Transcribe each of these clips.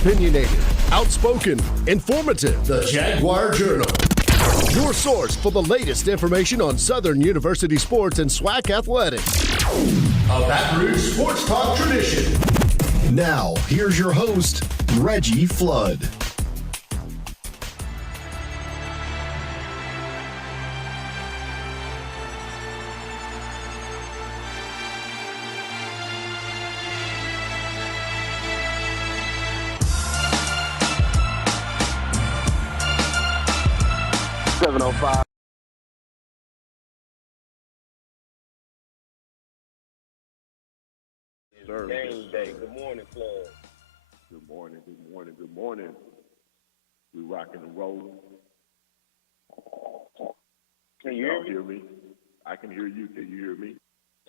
Opinionated, outspoken, informative. The Jaguar Journal. Your source for the latest information on Southern University sports and SWAC athletics. A Baton Rouge sports talk tradition. Now, here's your host, Reggie Flood. Game day. Good morning, Flood. Good morning, good morning, good morning. We rocking and rolling. Can you hear me? I can hear you. Can you hear me?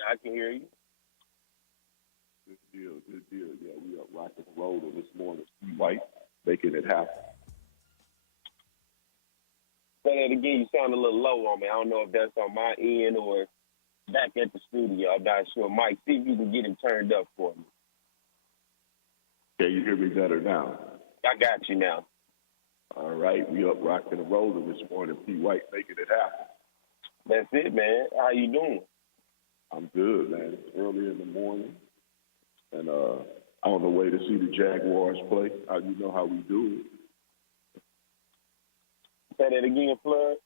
I can hear you. Good deal, good deal. Yeah, we are rocking and rolling this morning. Steve White making it happen. Say that again. You sound a little low on me. I don't know if that's on my end or back at the studio. I'm not sure. Mike, see if you can get him turned up for me. Can you hear me better now? I got you now. All right. We up rocking and rolling this morning. P. White making it happen. That's it, man. How you doing? I'm good, man. It's early in the morning. And on the way to see the Jaguars play. You know how we do it. Say that again, Flood.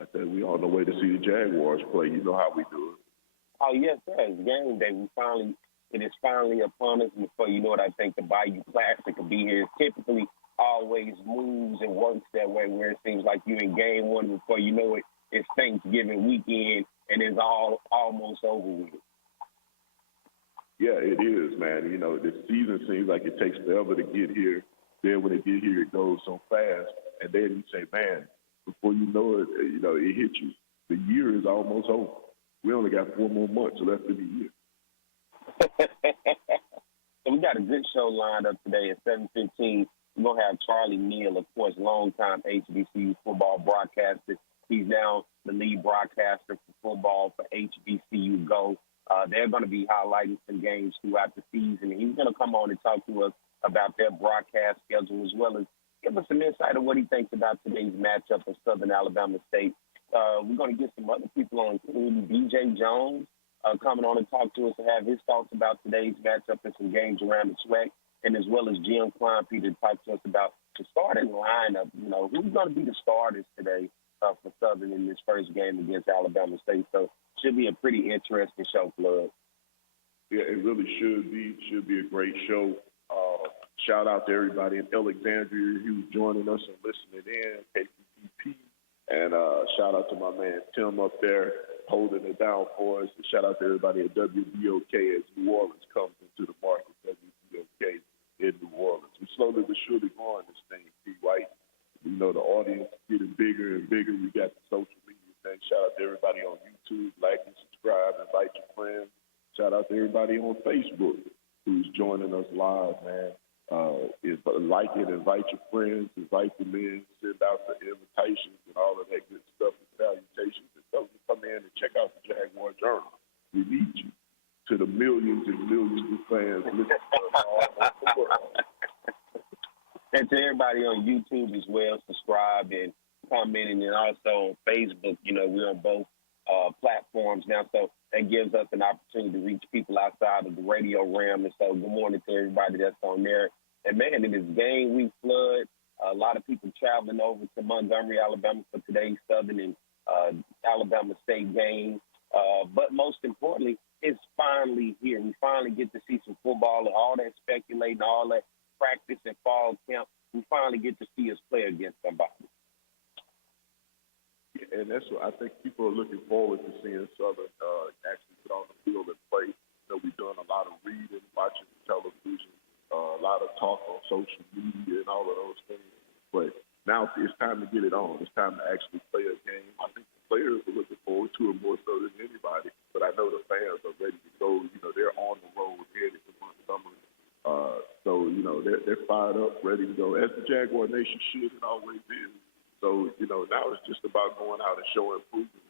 I said we on the way to see the Jaguars play. You know how we do it. Oh, yes, sir. It's game day. It is finally upon us. And before you know it, I think the Bayou Classic will be here. It typically always moves and works that way where it seems like you're in game one. Before you know it, it's Thanksgiving weekend and it's almost over with. Yeah, it is, man. You know, the season seems like it takes forever to get here. Then when it get here, it goes so fast. And then you say, man, before you know it, it hits you. The year is almost over. We only got 4 more months left in the year. So we got a good show lined up today at 7:15. We're going to have Charlie Neal, of course, longtime HBCU football broadcaster. He's now the lead broadcaster for football for HBCU Go. They're going to be highlighting some games throughout the season. He's going to come on and talk to us about their broadcast schedule as well as give us some insight on what he thinks about today's matchup of Southern Alabama State. We're going to get some other people on, including DJ Jones, coming on and talk to us and have his thoughts about today's matchup and some games around the SWAC, and as well as Jim Kleinpeter to talk to us about the starting lineup. You know, who's going to be the starters today for Southern in this first game against Alabama State. So should be a pretty interesting show, Flood. Yeah, it really should be. Should be a great show. Shout out to everybody in Alexandria who's joining us and listening in, KCTP. And shout out to my man Tim up there holding it down for us. And shout out to everybody at WBOK as New Orleans comes into the market, WBOK in New Orleans. We're slowly but surely growing this thing, P. White. You know, the audience is getting bigger and bigger. We got the social media thing. Shout out to everybody on YouTube. Like and subscribe. Invite your friends. Shout out to everybody on Facebook who's joining us live, man. Like it, invite your friends, invite them in, send out the invitations and all of that good stuff and salutations. And tell them to come in and check out the Jaguar Journal. We need you. To the millions and millions of fans listening to us all over the world. And to everybody on YouTube as well, subscribe and commenting, and also on Facebook. You know, we're on both platforms now, so that gives us an opportunity to reach people outside of the radio realm. And so good morning to everybody that's on there. And, man, it is game week, Flood. A lot of people traveling over to Montgomery, Alabama for today's Southern and Alabama State game. But most importantly, it's finally here. We finally get to see some football and all that speculating, all that practice and fall camp. We finally get to see us play against somebody. Yeah, and that's what I think people are looking forward to seeing Southern actually get on the field and play. You know, we've done a lot of reading, watching television, a lot of talk on social media and all of those things. But now it's time to get it on. It's time to actually play a game. I think the players are looking forward to it more so than anybody. But I know the fans are ready to go. You know, they're on the road headed to Montgomery. So, you know, they're fired up, ready to go, as the Jaguar Nation should and always is. So, you know, now it's just about going out and showing improvement.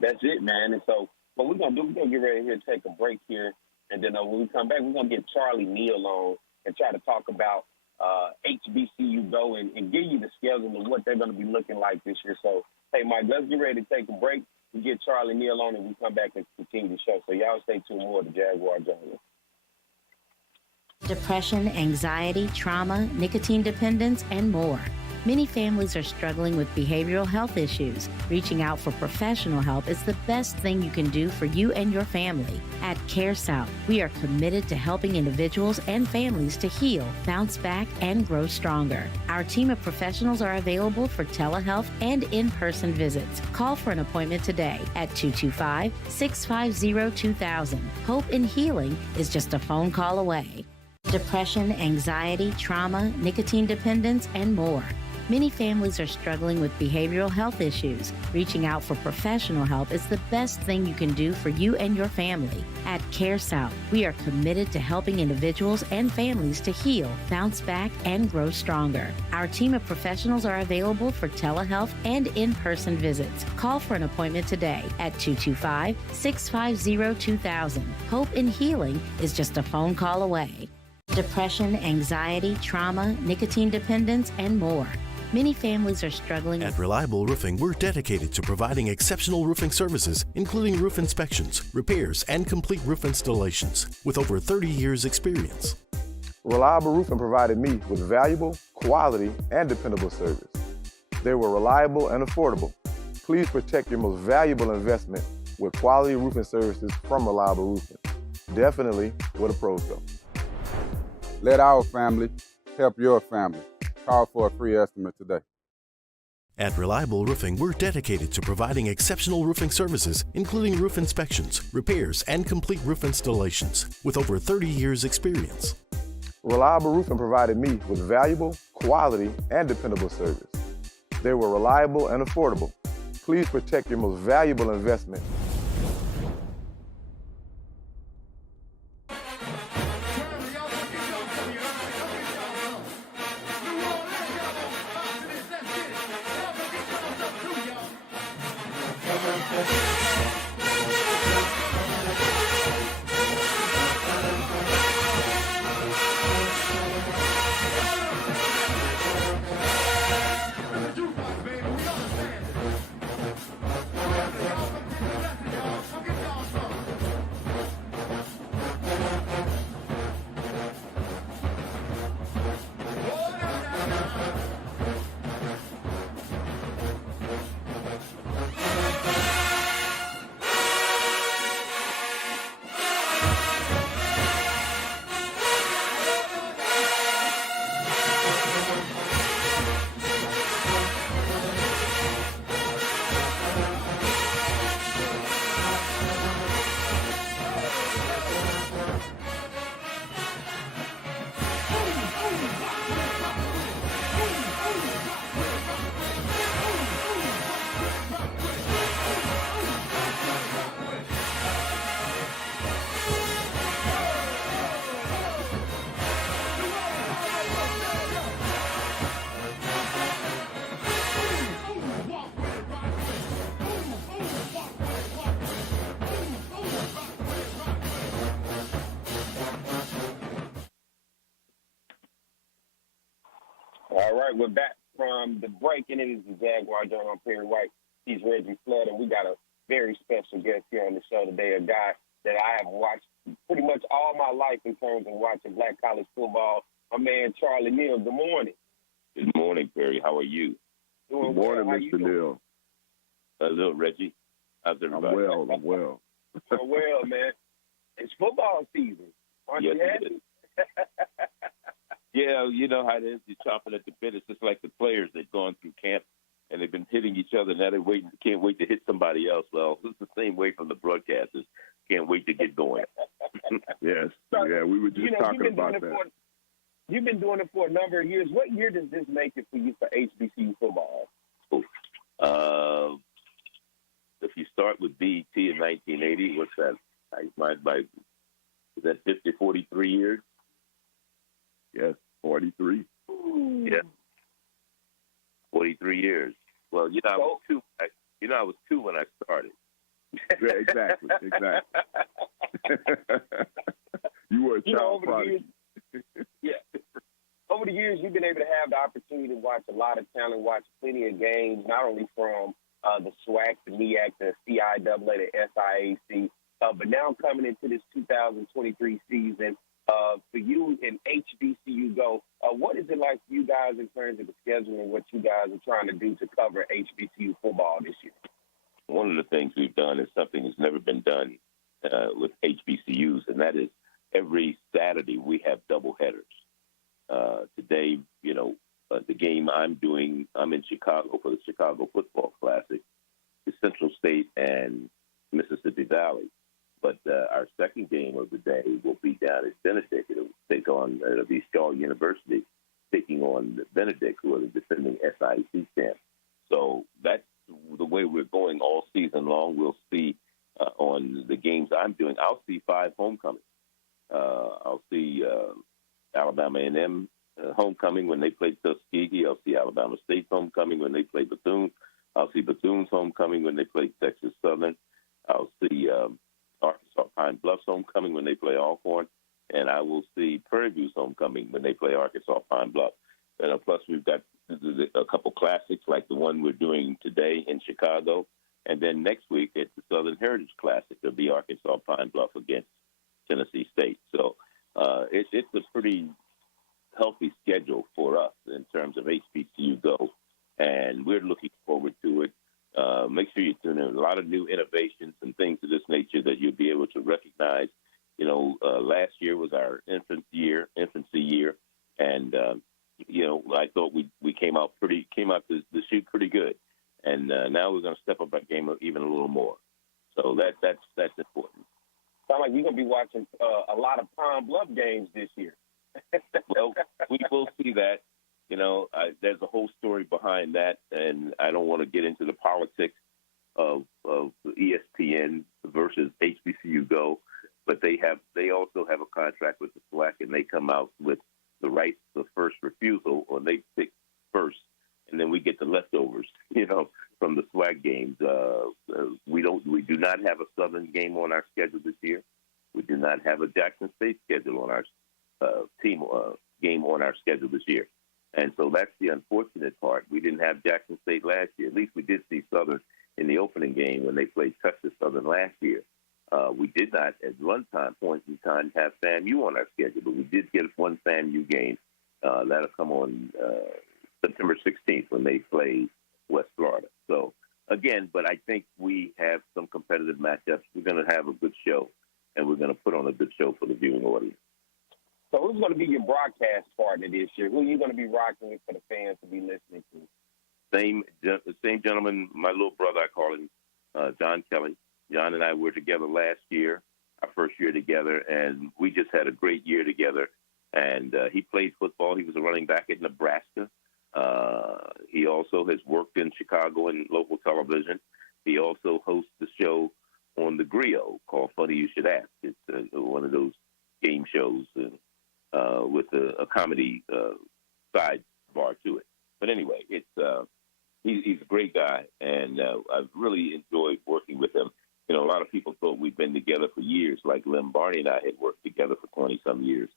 That's it, man. And so what we're going to do, we're going to get ready here and take a break here. And then when we come back, we're going to get Charlie Neal on and try to talk about HBCU Go and give you the schedule of what they're going to be looking like this year. So, hey, Mike, let's get ready to take a break. We get Charlie Neal on and we come back and continue the show. So y'all stay tuned more to Jaguar Journal. Depression, anxiety, trauma, nicotine dependence, and more. Many families are struggling with behavioral health issues. Reaching out for professional help is the best thing you can do for you and your family. At CareSouth, we are committed to helping individuals and families to heal, bounce back, and grow stronger. Our team of professionals are available for telehealth and in-person visits. Call for an appointment today at 225-650-2000. Hope and healing is just a phone call away. Depression, anxiety, trauma, nicotine dependence, and more. Many families are struggling with behavioral health issues. Reaching out for professional help is the best thing you can do for you and your family. At CareSouth, we are committed to helping individuals and families to heal, bounce back, and grow stronger. Our team of professionals are available for telehealth and in-person visits. Call for an appointment today at 225-650-2000. Hope and healing is just a phone call away. Depression, anxiety, trauma, nicotine dependence, and more. Many families are struggling. At Reliable Roofing, we're dedicated to providing exceptional roofing services, including roof inspections, repairs, and complete roof installations, with over 30 years' experience. Reliable Roofing provided me with valuable, quality, and dependable service. They were reliable and affordable. Please protect your most valuable investment with quality roofing services from Reliable Roofing. Definitely where the pros go. Let our family help your family. Call for a free estimate today. At Reliable Roofing, we're dedicated to providing exceptional roofing services, including roof inspections, repairs, and complete roof installations, with over 30 years' experience. Reliable Roofing provided me with valuable, quality, and dependable service. They were reliable and affordable. Please protect your most valuable investment. All right, we're back from the break, and it is the Jaguar Journal. I'm Perry White. He's Reggie Flood, and we got a very special guest here on the show today, a guy that I have watched pretty much all my life in terms of watching black college football. My man, Charlie Neal. Good morning. Good morning, Perry. How are you? Doing Good morning, well. Mr. Neal. Hello, Reggie. How's everybody? I'm well. Oh, well, man. It's football season. Aren't Yes, you it happy? is. Yeah, you know how it is. You're chomping at the bit. It's just like the players. They've gone through camp, and they've been hitting each other. Now they can't wait to hit somebody else. Well, it's the same way from the broadcasters. Can't wait to get going. Yes. So, Yeah, we were just talking about that. You've been doing it for a number of years. What year does this make it for you for HBCU football? If you start with BET in 1980, what's that? Is that 43 years? Yes, 43. Yeah. 43 years. Well, I was two. I was two when I started. Yeah, exactly. child over the years, prodigy. yeah, over the years, you've been able to have the opportunity to watch a lot of talent, watch plenty of games, not only from the SWAC, the MEAC, the CIAA, the SIAC, but now coming into this 2023 season, for you in HBCU Go, what is it like for you guys in terms of the schedule and what you guys are trying to do to cover HBCU football this year? One of the things we've done is something that's never been done with HBCUs, and that is every Saturday we have double headers. Today, the game I'm in Chicago for the Chicago Football Classic, is Central State and Mississippi Valley. But our second game of the day will be down at Benedict. It'll be Shaw University taking on Benedict, who are the defending SIC champs. So that's the way we're going all season long. We'll see on the games I'm doing. I'll see 5 homecomings. I'll see Alabama A&M homecoming when they play Tuskegee. I'll see Alabama State's homecoming when they play Bethune. I'll see Bethune's homecoming when they play Texas Southern. I'll see Arkansas Pine Bluff's homecoming when they play Alcorn. And I will see Prairie View's homecoming when they play Arkansas Pine Bluff. And plus, we've got a couple classics like the one we're doing today in Chicago. And then next week at the Southern Heritage Classic, there'll be Arkansas Pine Bluff against Tennessee State. So it's a pretty healthy schedule for us in terms of HBCU Go, and we're looking forward to it. Make sure you tune in. A lot of new innovations and things of this nature that you'll be able to recognize. Last year was our infancy year, and I thought we came out the chute pretty good, and now we're going to step up our game even a little more. So that's important. Sound like you're going to be watching a lot of Pine Bluff games this year. Well, we will see that. There's a whole story behind that, and I don't want to get into the politics of ESPN versus HBCU Go, but they also have a contract with the SWAC, and they come out with the right of first refusal, or they pick first, and then we get the leftovers, from the SWAC games. We do not have a Southern game on our schedule this year. We do not have a Jackson State schedule on our game on our schedule this year. And so that's the unfortunate part. We didn't have Jackson State last year. At least we did see Southern in the opening game when they played Texas Southern last year. We did not, at one point in time, have FAMU on our schedule, but we did get one FAMU game. That'll come on September 16th when they play West Florida. So, again, but I think we have some competitive matchups. We're going to have a good show, and we're going to put on a good show for the viewing audience. So who's going to be your broadcast partner this year? Who are you going to be rocking with for the fans to be listening to? The same gentleman, my little brother, I call him, John Kelly. John and I were together last year, our first year together, and we just had a great year together. And he played football. He was a running back at Nebraska. He also has worked in Chicago in local television. He also hosts the show on the Griot called Funny You Should Ask. It's one of those game shows with a comedy sidebar to it. But anyway, he's a great guy, and I've really enjoyed working with him. A lot of people thought we'd been together for years, like Lem Barney and I had worked together for 20-some years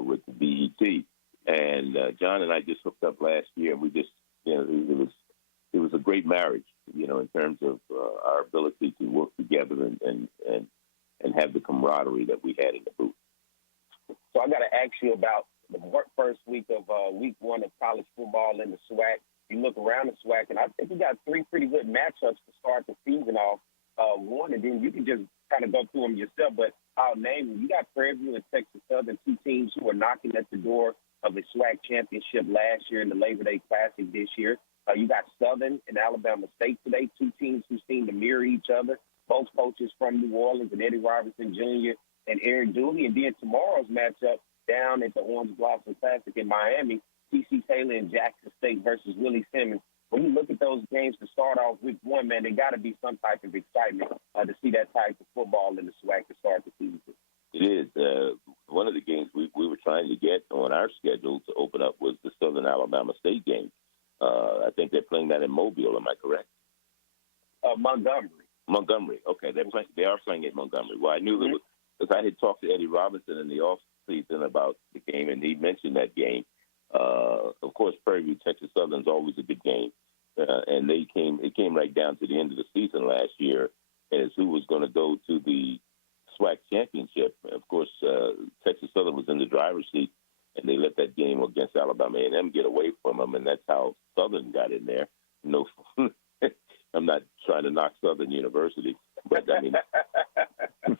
with the BET. And John and I just hooked up last year, and we just, it was a great marriage, in terms of our ability to work together and have the camaraderie that we had in the booth. So I got to ask you about the first week of week 1 of college football in the SWAC. You look around the SWAC, and I think we got 3 pretty good matchups to start the season off. One, and then you can just kind of go through them yourself, but I'll name them. You got Prairie View and Texas Southern, 2 teams who are knocking at the door of the SWAC championship last year and the Labor Day Classic this year. You got Southern and Alabama State today, 2 teams who seem to mirror each other, both coaches from New Orleans, and Eddie Robertson Jr. and Eric Dooley. And then tomorrow's matchup down at the Orange Blossom Classic in Miami, T.C. Taylor and Jackson State versus Willie Simmons. When you look at those games to start off week 1, man, there got to be some type of excitement to see that type of football in the SWAC to start the season. It is. One of the games we were trying to get on our schedule to open up was the Southern Alabama State game. I think they're playing that in Mobile. Am I correct? Montgomery. Okay, they are playing at Montgomery. Well, I knew because I had talked to Eddie Robinson in the season about the game, and he mentioned that game. Of course, Prairie View, Texas Southern is always a good game, and it came right down to the end of the season last year as who was going to go to the SWAC championship. Of course, Texas Southern was in the driver's seat, and they let that game against Alabama A&M get away from them, and that's how Southern got in there. No, I'm not trying to knock Southern University, but I mean,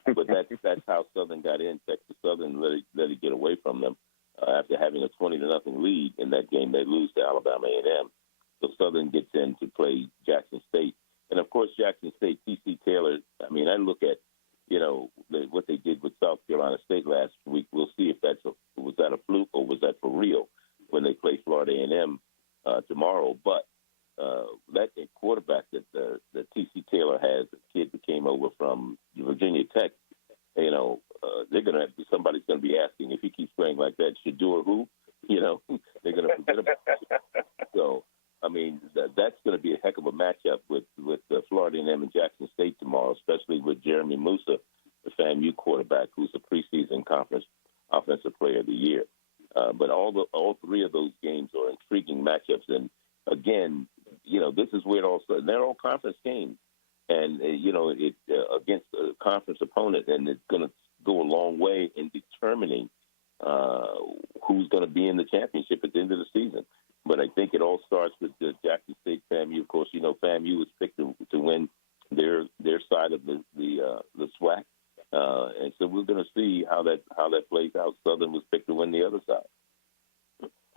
but that's how Southern got in. Texas Southern let it get away from them after having a 20-0 lead in that game. They lose to Alabama A&M, so Southern gets in to play Jackson State, and of course Jackson State, T.C. Taylor. I mean, I look at what they did with South Carolina State last week. We'll see if was that a fluke or was that for real when they play Florida A&M tomorrow. But that quarterback that T.C. Taylor has, the kid that came over from Virginia Tech, somebody's going to be asking if he keeps playing like that, Shador who? They're going to forget about it. So, I mean, that's going to be a heck of a matchup with Florida A&M and Jackson State tomorrow, especially with Jeremy Musa, the FAMU quarterback, who's a preseason conference offensive player of the year. But all three of those games are intriguing matchups. And, again, this is where it all starts. They're all conference games. And, against a conference opponent, and it's going to go a long way in determining who's going to be in the championship at the end of the season. But I think it all starts with the Jackson State FAMU. Of course, FAMU was picked to win their side of the SWAC, and so we're going to see how that plays out. Southern was picked to win the other side.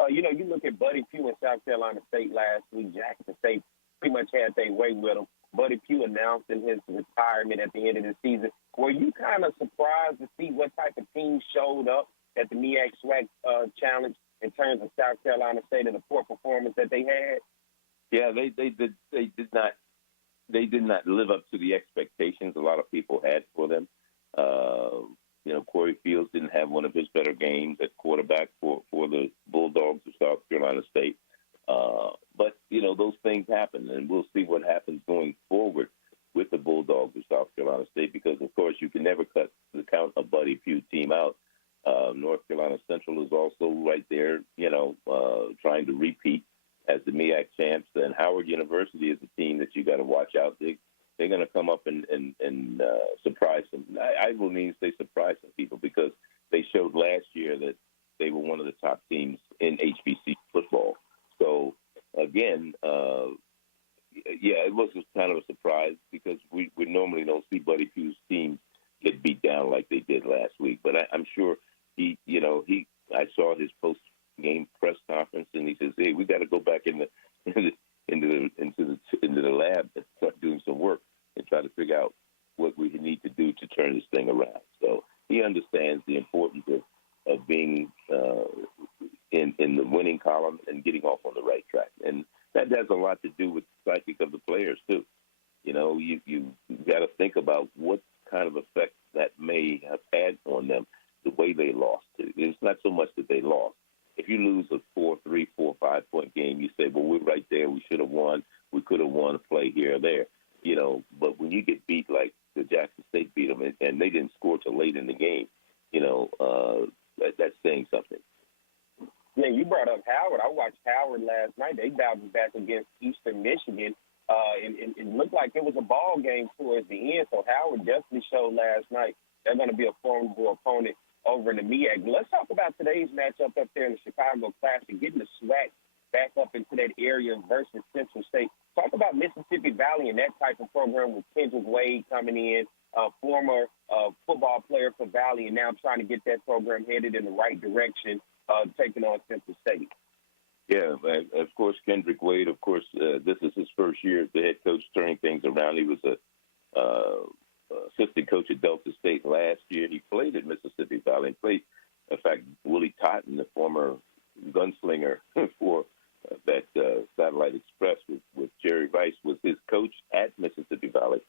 You look at Buddy Pugh in South Carolina State last week. Jackson State pretty much had their way with him. Buddy Pugh announced in his retirement at the end of the season. Were you kind of surprised to see what type of team showed up at the MEAC SWAC Challenge in terms of South Carolina State and the poor performance that they had? Yeah, they did not live up to the expectations a lot of people had for them. Corey Fields didn't have one of his better games at quarterback for the Bulldogs of South Carolina State. But those things happen, and we'll see what happens going forward with the Bulldogs of South Carolina State, because, of course, you can never cut the count a Buddy Pugh team out. North Carolina Central is also right there, trying to repeat as the MEAC champs. And Howard University is a team that you got to watch out. They're going to come up and surprise them. I will mean say surprise some people, because they showed last year that they were one of the top teams in HBC football. So, again, it was kind of a surprise, because we normally don't see Buddy Pugh's teams get beat down like they did last week. But I'm sure I saw his post-game press conference, and he says, "Hey, we got to go back into the lab and start doing some work and try to figure out what we need to do to turn this thing around." So he understands the importance of being in the winning column and getting off on the right track, and that has a lot to do with the psychic of the players too. You got to think about what kind of effect that may have had on them, the way they lost. It's not so much that they lost. If you lose a 4-3, 4-5 point game, you say, well, we're right there. We should have won. We could have won a play here or there. But when you get beat like the Jackson State beat them, and they didn't score till late in the game, that's saying something. Yeah, you brought up Howard. I watched Howard last night. They battled back against Eastern Michigan. And it looked like it was a ball game towards the end. So Howard definitely showed last night they're going to be a formidable opponent over in the MEAC. Let's talk about today's matchup up there in the Chicago Classic, getting the SWAC back up into that area versus Central State. Talk about Mississippi Valley and that type of program with Kendrick Wade coming in, former football player for Valley, and now trying to get that program headed in the right direction, taking on Central State. Yeah, of course, Kendrick Wade, of course, this is his first year as the head coach, turning things around. He was a assistant coach at Delta State last year. He played at Mississippi Valley and played, in fact, Willie Totten, the former gunslinger for that Satellite Express with Jerry Rice, was his coach at Mississippi Valley.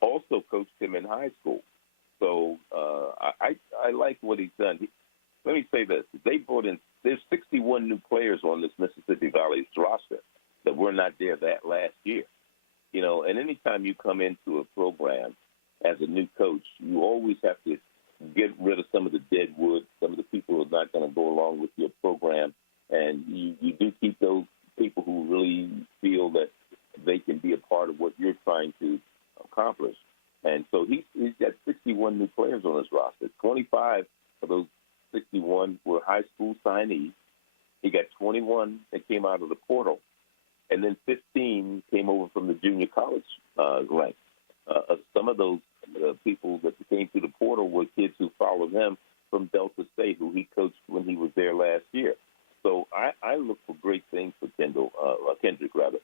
Also coached him in high school. So I like what he's done. Let me say this. They brought in, there's 61 new players on this Mississippi Valley's roster that were not there that last year. And anytime you come into a program as a new coach, you always have to get rid of some of the dead wood, some of the people who are not going to go along with your program, and you do keep those people who really feel that they can be a part of what you're trying to accomplish. And so he's got 61 new players on his roster. 25 of those 61 were high school signees. He got 21 that came out of the portal, and then 15 came over from the junior college ranks. Some of those people that came through the portal were kids who followed him from Delta State, who he coached when he was there last year. So I look for great things for Kendrick, rather.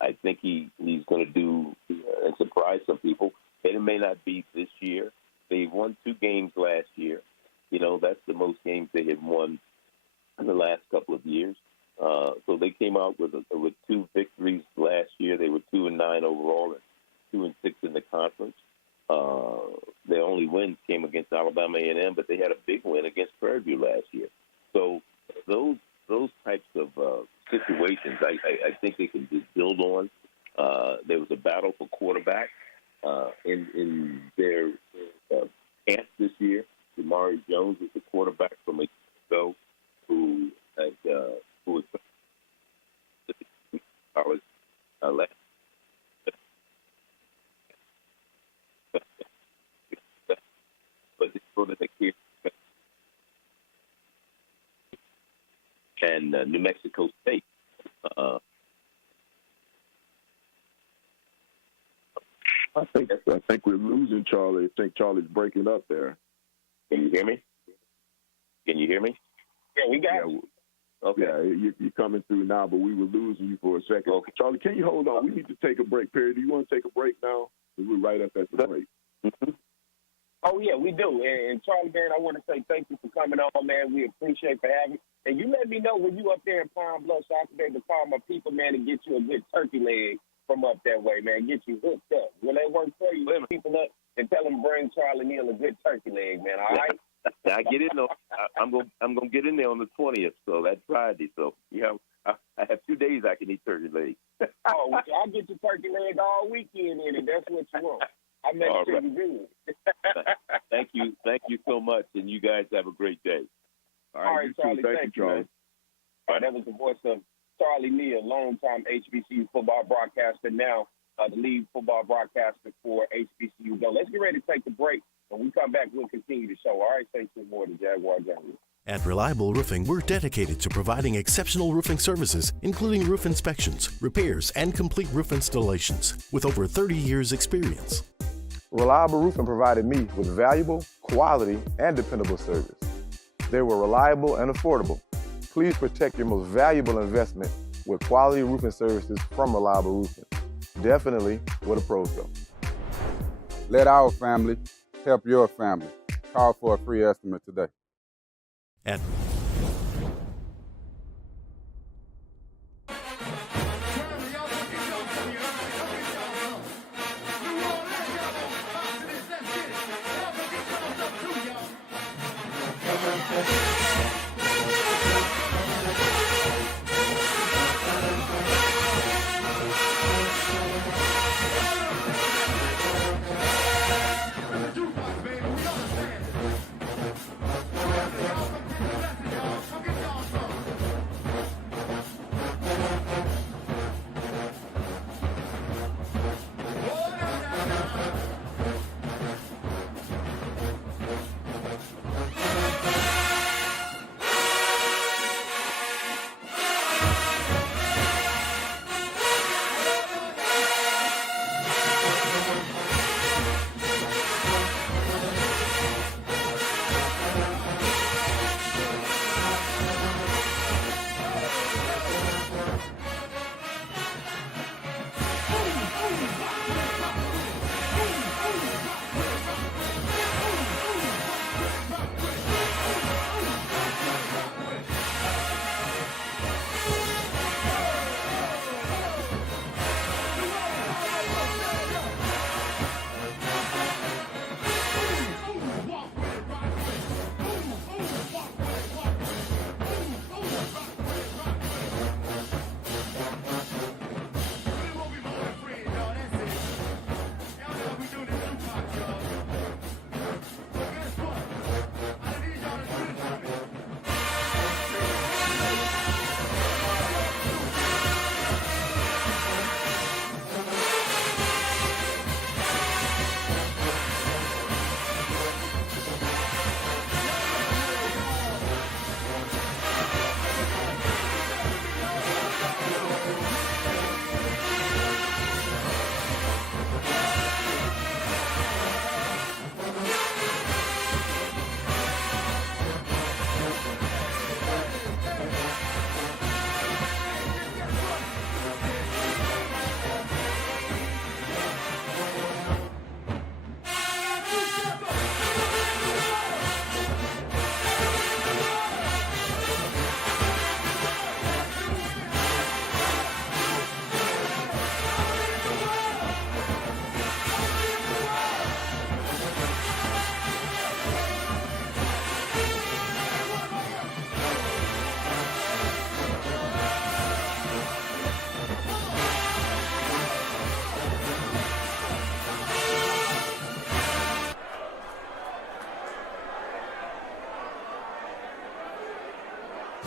I think he's going to do and surprise some people. And it may not be this year. They won 2 games last year. You know, that's the most games they had won in the last couple of years. So they came out with 2 victories last year. They were 2-9 overall and 2-6 in the conference. Their only wins came against Alabama A&M, but they had a big win against Prairie View last year. So those types of situations, I think they can just build on. There was a battle for quarterback in their camp this year. Damari Jones is the quarterback from Mexico who was college last. But they go to the kid and New Mexico State. I think we're losing Charlie. I think Charlie's breaking up there. Can you hear me? Yeah, we got you. Okay. Yeah, you're coming through now, but we were losing you for a second. Okay. Charlie, can you hold on? We need to take a break, Perry. Do you want to take a break now? We're right up at the break. Mm-hmm. Oh, yeah, we do. And Charlie, man, I want to say thank you for coming on, man. We appreciate for having you. And you let me know when you up there in Pine Bluff so I can be able to call my people, man, and get you a good turkey leg from up that way, man. Get you hooked up. When they work for you, lift people up and tell them bring Charlie Neal a good turkey leg, man, all right? I get in there. I'm gonna get in there on the 20th, so that's Friday. So I have 2 days I can eat turkey legs. Oh, I'll get your turkey leg all weekend in it. That's what you want. I make sure you do it. Thank you so much, and you guys have a great day. All right, Charlie. Thank you, Charlie. man. All right, that was the voice of Charlie Neal, longtime HBCU football broadcaster, now the lead football broadcaster for HBCU Go. Let's get ready to take the break. When we come back, we'll continue the show. All right, thanks for more to Jaguar Journal. At Reliable Roofing, we're dedicated to providing exceptional roofing services, including roof inspections, repairs, and complete roof installations with over 30 years experience. Reliable Roofing provided me with valuable, quality, and dependable service. They were reliable and affordable. Please protect your most valuable investment with quality roofing services from Reliable Roofing. Definitely where the pros go. Let our family help your family. Call for a free estimate today. At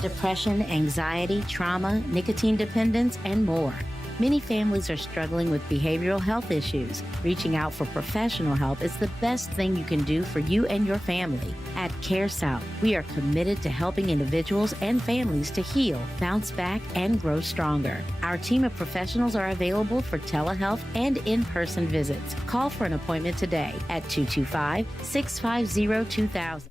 depression, anxiety, trauma, nicotine dependence, and more. Many families are struggling with behavioral health issues. Reaching out for professional help is the best thing you can do for you and your family. At Care South, we are committed to helping individuals and families to heal, bounce back, and grow stronger. Our team of professionals are available for telehealth and in-person visits. Call for an appointment today at 225-650-2000.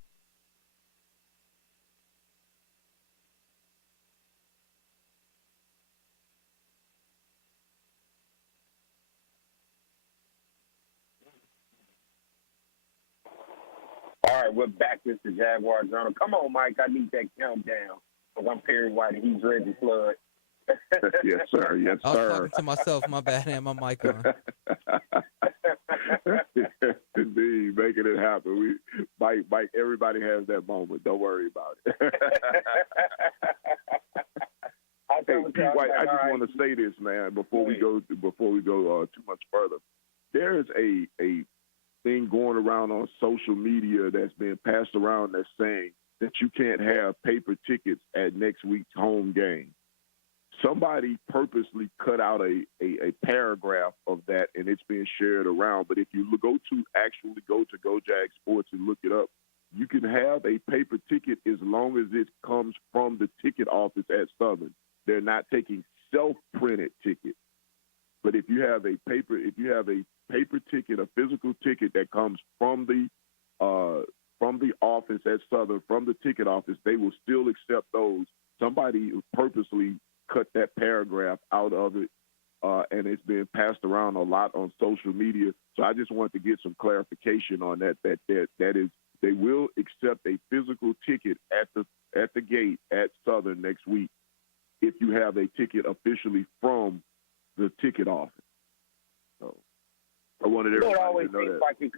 All right, we're back. This is the Jaguar Journal. Come on, Mike. I need that countdown. Because I'm Perry White and he's Reggie Flood. Yes, sir. Yes, I was sir. talking to myself. My bad. I had my mic on. Indeed, making it happen. Mike, everybody has that moment. Don't worry about it. Hey, Pete White, I just want to say this, man, before we go too much further. There is a thing going around on social media that's being passed around that's saying that you can't have paper tickets at next week's home game. Somebody purposely cut out a paragraph of that, and it's being shared around. But if you go to Go Jag Sports and look it up, you can have a paper ticket as long as it comes from the ticket office at Southern. They're not taking self-printed tickets. But if you have a paper ticket, a physical ticket that comes from the office at Southern, from the ticket office, they will still accept those. Somebody purposely cut that paragraph out of it, and it's been passed around a lot on social media. So I just wanted to get some clarification on that. That is, they will accept a physical ticket at the gate at Southern next week if you have a ticket officially from the ticket office. So I wanted everybody it always to know seems that. like it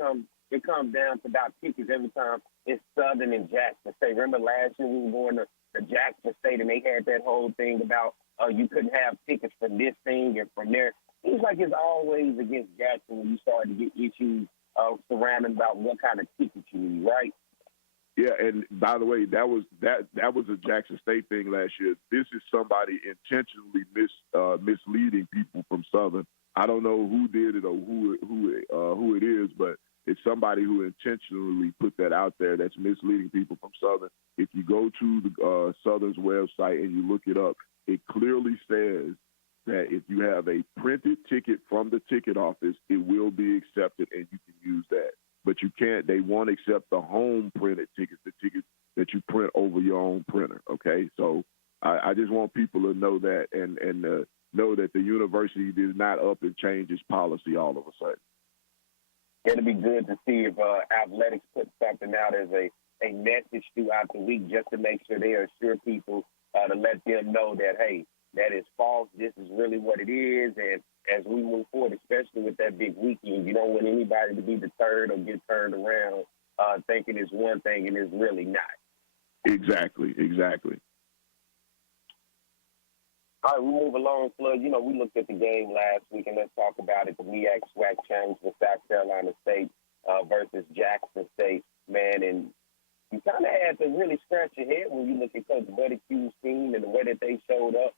comes down to about tickets every time it's Southern and Jackson State. Remember last year we were going to Jackson State and they had that whole thing about you couldn't have tickets from this thing and from there. Seems like it's always against Jackson when you start to get issues surrounding about what kind of tickets you need, right? Yeah, and by the way, that was a Jackson State thing last year. This is somebody intentionally misleading people from Southern. I don't know who did it or who it is, but it's somebody who intentionally put that out there that's misleading people from Southern. If you go to the Southern's website and you look it up, it clearly says that if you have a printed ticket from the ticket office, it will be accepted and you can use that. But you can't, they won't accept the home printed tickets, the tickets that you print over your own printer, okay? So I just want people to know that and know that the university did not up and change its policy all of a sudden. It'll be good to see if athletics put something out as a message throughout the week just to make sure they assure people to let them know that, hey, that is false. This is really what it is. And as we move forward, especially with that big weekend, you don't want anybody to be deterred or get turned around thinking it's one thing and it's really not. Exactly. All right, we move along, Flood. You know, we looked at the game last week, and let's talk about it. The MEAC SWAC challenge with South Carolina State versus Jackson State, man. And you kind of had to really scratch your head when you look at Coach Buddy Q's team and the way that they showed up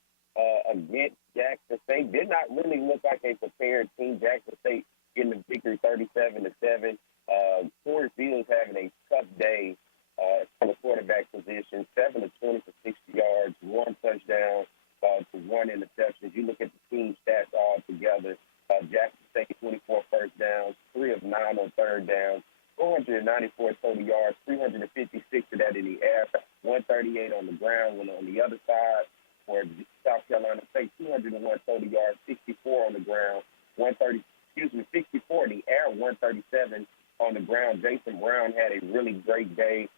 against Jackson State. Did not really look like a prepared team. Jackson State getting the victory 37-7. Corey Fields having a tough day from the quarterback position, 7 of 20 for 60 yards, 1 touchdown to 1 interception. You look at the team stats all together, Jackson State 24 first downs, 3 of 9 on third down, 494 total yards, 356 of that in the air, 138 on the ground. When on the other side for South Carolina State, 201 total yards, 64 on the ground, 64 in the air, 137 on the ground. Jason Brown had a really great day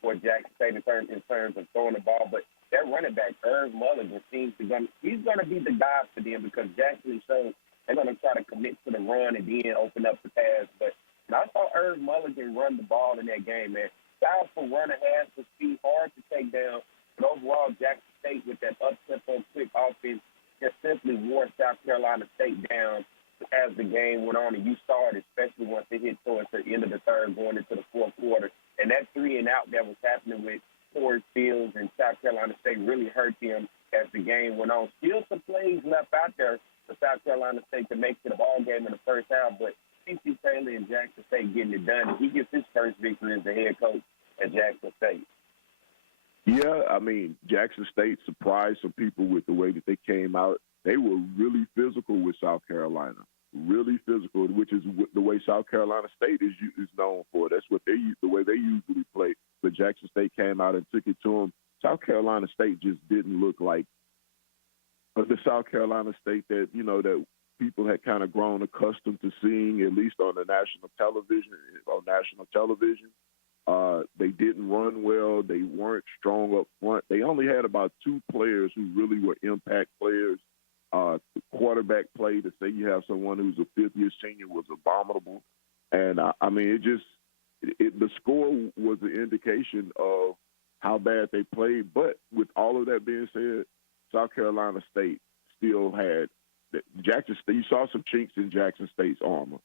for Jackson State in terms of throwing the ball, but that running back, Irv Mulligan, he's going to be the guy for them because Jackson showed they're going to try to commit to the run and then open up the pass. But I saw Irv Mulligan run the ball in that game, man. Powerful runner, has the speed, hard to take down. But overall, Jackson State with that up-tempo, quick offense just simply wore South Carolina State down as the game went on. And you saw it, especially once it hit towards the end of the third, going into the fourth quarter. And that 3-and-out that was happening with Corey Fields and South Carolina State State getting it done. He gets his first victory as the head coach at Jackson State. Yeah, I mean, Jackson State surprised some people with the way that they came out. They were really physical with South Carolina, really physical, which is the way South Carolina State is known for. That's what the way they usually play. But Jackson State came out and took it to them. South Carolina State just didn't look like the South Carolina State that, that people had kind of grown accustomed to seeing, at least on the national television. They didn't run well. They weren't strong up front. They only had about 2 players who really were impact players. Quarterback play, to say you have someone who's a 5th-year senior, was abominable. And, the score was an indication of how bad they played. But with all of that being said, South Carolina State still had Jackson State. You saw some chinks in Jackson State's armor.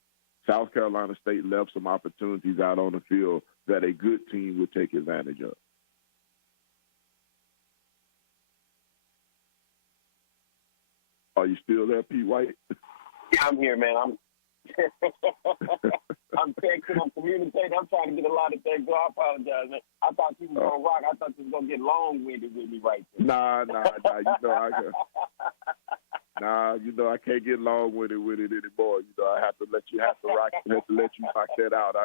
South Carolina State left some opportunities out on the field that a good team would take advantage of. Are you still there, Pete White? Yeah, I'm here, man. I'm texting, I'm communicating. I'm trying to get a lot of things. So I apologize, man. I thought you was going to rock. I thought you was going to get long-winded with me right there. Nah. I can't get long-winded with it anymore. I have to let you rock that out.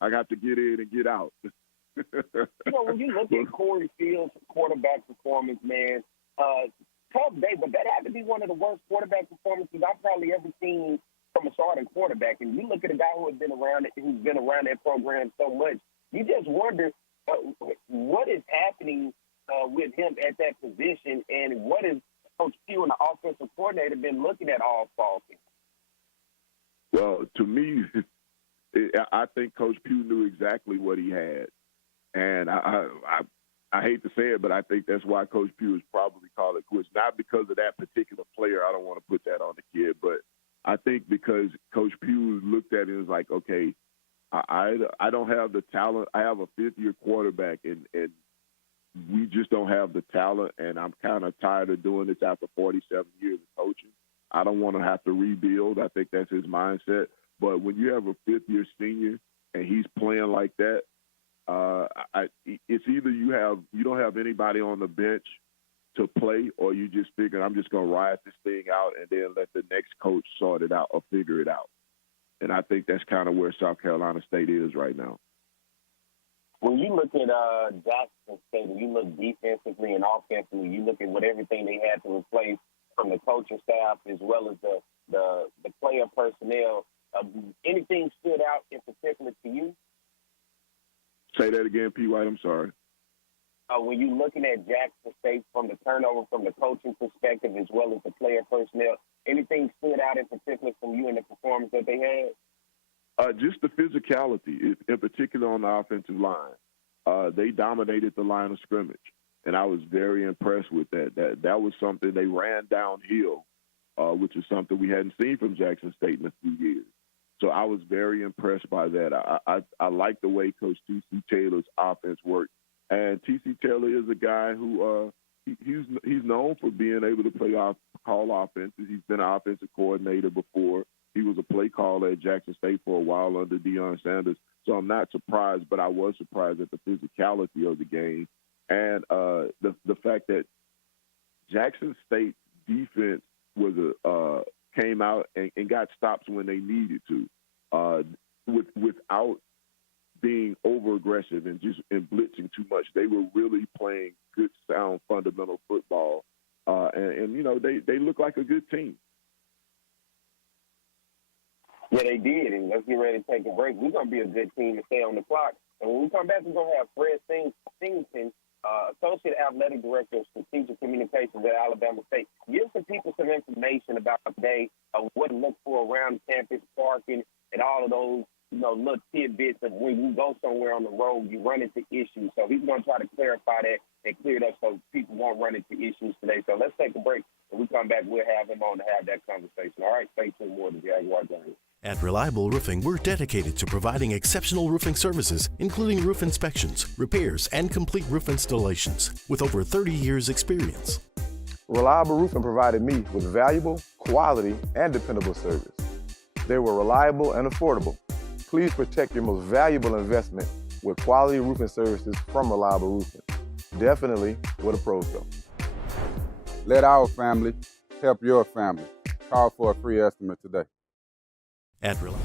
I got to get in and get out. When you look at Corey Fields' quarterback performance, man, tough day, but that had to be one of the worst quarterback performances I've probably ever seen from a starting quarterback. And you look at a guy who's been around that program so much, you just wonder what is happening with him at that position, and what is Coach Pugh and the offensive coordinator been looking at all fall season? Well, to me, I think Coach Pugh knew exactly what he had. And I hate to say it, but I think that's why Coach Pugh is probably called it quits. Not because of that particular player. I don't want to put that on the kid. But I think because Coach Pugh looked at it and was like, okay, I don't have the talent. I have a 5th-year quarterback, and we just don't have the talent, and I'm kind of tired of doing this after 47 years of coaching. I don't want to have to rebuild. I think that's his mindset. But when you have a 5th-year senior and he's playing like that, it's either you don't have anybody on the bench to play, or you just figure I'm just going to ride this thing out and then let the next coach sort it out or figure it out. And I think that's kind of where South Carolina State is right now. When you look at Jackson State, and you look defensively and offensively, you look at everything they had to replace from the coaching staff as well as the player personnel. Anything stood out in particular to you? Say that again, P. White. I'm sorry. When you're looking at Jackson State from the turnover, from the coaching perspective, as well as the player personnel, anything stood out in particular from you in the performance that they had? Just the physicality, in particular on the offensive line. They dominated the line of scrimmage, and I was very impressed with that. That was something they ran downhill, which is something we hadn't seen from Jackson State in a few years. So I was very impressed by that. I like the way Coach T.C. Taylor's offense worked. And T.C. Taylor is a guy who he's known for being able to call offenses. He's been an offensive coordinator before. He was a play caller at Jackson State for a while under Deion Sanders. So I'm not surprised, but I was surprised at the physicality of the game and the fact that Jackson State defense came out and got stops when they needed to, without being over aggressive and blitzing too much. They were really playing good, sound, fundamental football, and they look like a good team. Yeah, they did, and let's get ready to take a break. We're going to be a good team to stay on the clock. And when we come back, we're going to have Fred Singleton, Associate Athletic Director of Strategic Communications at Alabama State, give some people some information about today, what to look for around campus, parking, and all of those little tidbits of when you go somewhere on the road, you run into issues. So he's going to try to clarify that and clear it up so people won't run into issues today. So let's take a break. When we come back, we'll have him on to have that conversation. All right, stay tuned more to Jaguar Journal. At Reliable Roofing, we're dedicated to providing exceptional roofing services, including roof inspections, repairs, and complete roof installations with over 30 years' experience. Reliable Roofing provided me with valuable, quality, and dependable service. They were reliable and affordable. Please protect your most valuable investment with quality roofing services from Reliable Roofing. Definitely where the pros go. Let our family help your family. Call for a free estimate today. Ad Real.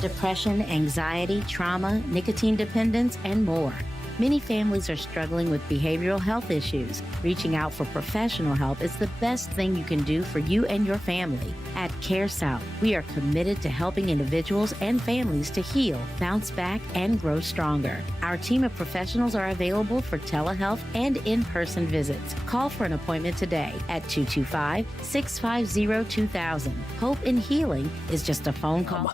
Depression, anxiety, trauma, nicotine dependence, and more. Many families are struggling with behavioral health issues. Reaching out for professional help is the best thing you can do for you and your family. At Care South, we are committed to helping individuals and families to heal, bounce back, and grow stronger. Our team of professionals are available for telehealth and in-person visits. Call for an appointment today at 225-650-2000. Hope and healing is just a phone call.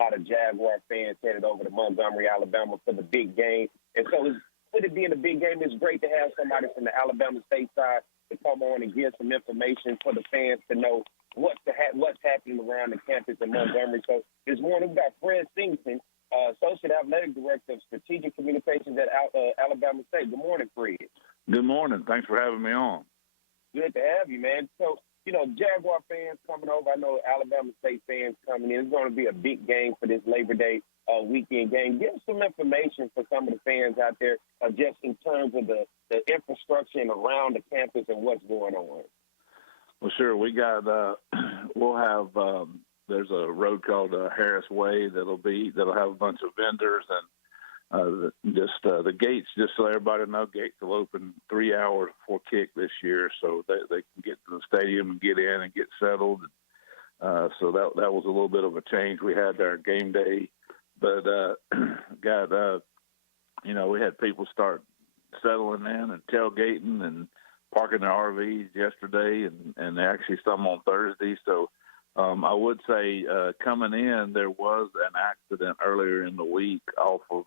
A lot of Jaguar fans headed over to Montgomery, Alabama for the big game. And so with it being a big game, it's great to have somebody from the Alabama State side to come on and give some information for the fans to know what's happening around the campus in Montgomery. So this morning we've got Fred Singleton, Associate Athletic Director of Strategic Communications at Alabama State. Good morning, Fred. Good morning. Thanks for having me on. Good to have you, man. So, Jaguar fans coming over. I know Alabama State fans coming in. It's going to be a big game for this Labor Day weekend game. Give some information for some of the fans out there just in terms of the infrastructure and around the campus and what's going on. Well, sure. We got we'll have there's a road called Harris Way that'll have a bunch of vendors and the gates, just so everybody know, gates will open 3 hours before kick this year, so they can get to the stadium and get in and get settled. So that was a little bit of a change we had there game day, but we had people start settling in and tailgating, and parking their RVs yesterday, and actually some on Thursday. So I would say coming in, there was an accident earlier in the week off of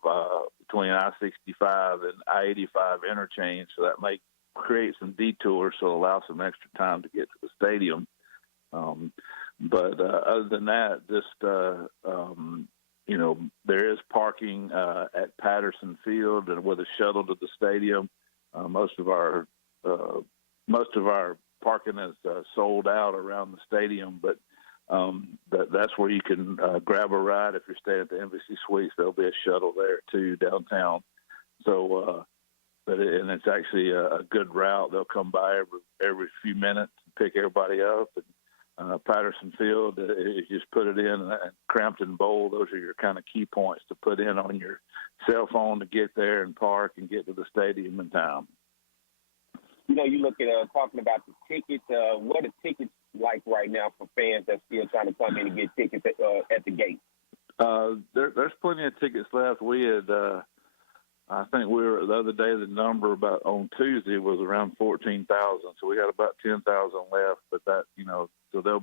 between I-65 and I-85 interchange, so that may create some detours, so allow some extra time to get to the stadium. But other than that, just there is parking at Patterson Field and with a shuttle to the stadium. Most of our parking is sold out around the stadium, but that's where you can grab a ride if you're staying at the Embassy Suites. There'll be a shuttle there too downtown. So, and it's actually a good route. They'll come by every few minutes and pick everybody up. And Patterson Field, you just put it in, and Crampton Bowl. Those are your kind of key points to put in on your cell phone to get there and park and get to the stadium in time. You look at talking about the tickets. What are tickets like right now for fans that's still trying to come in and get tickets at the gate? There's plenty of tickets left. We had, I think we were the other day. The number about on Tuesday was around 14,000. So we got about 10,000 left. But that, so there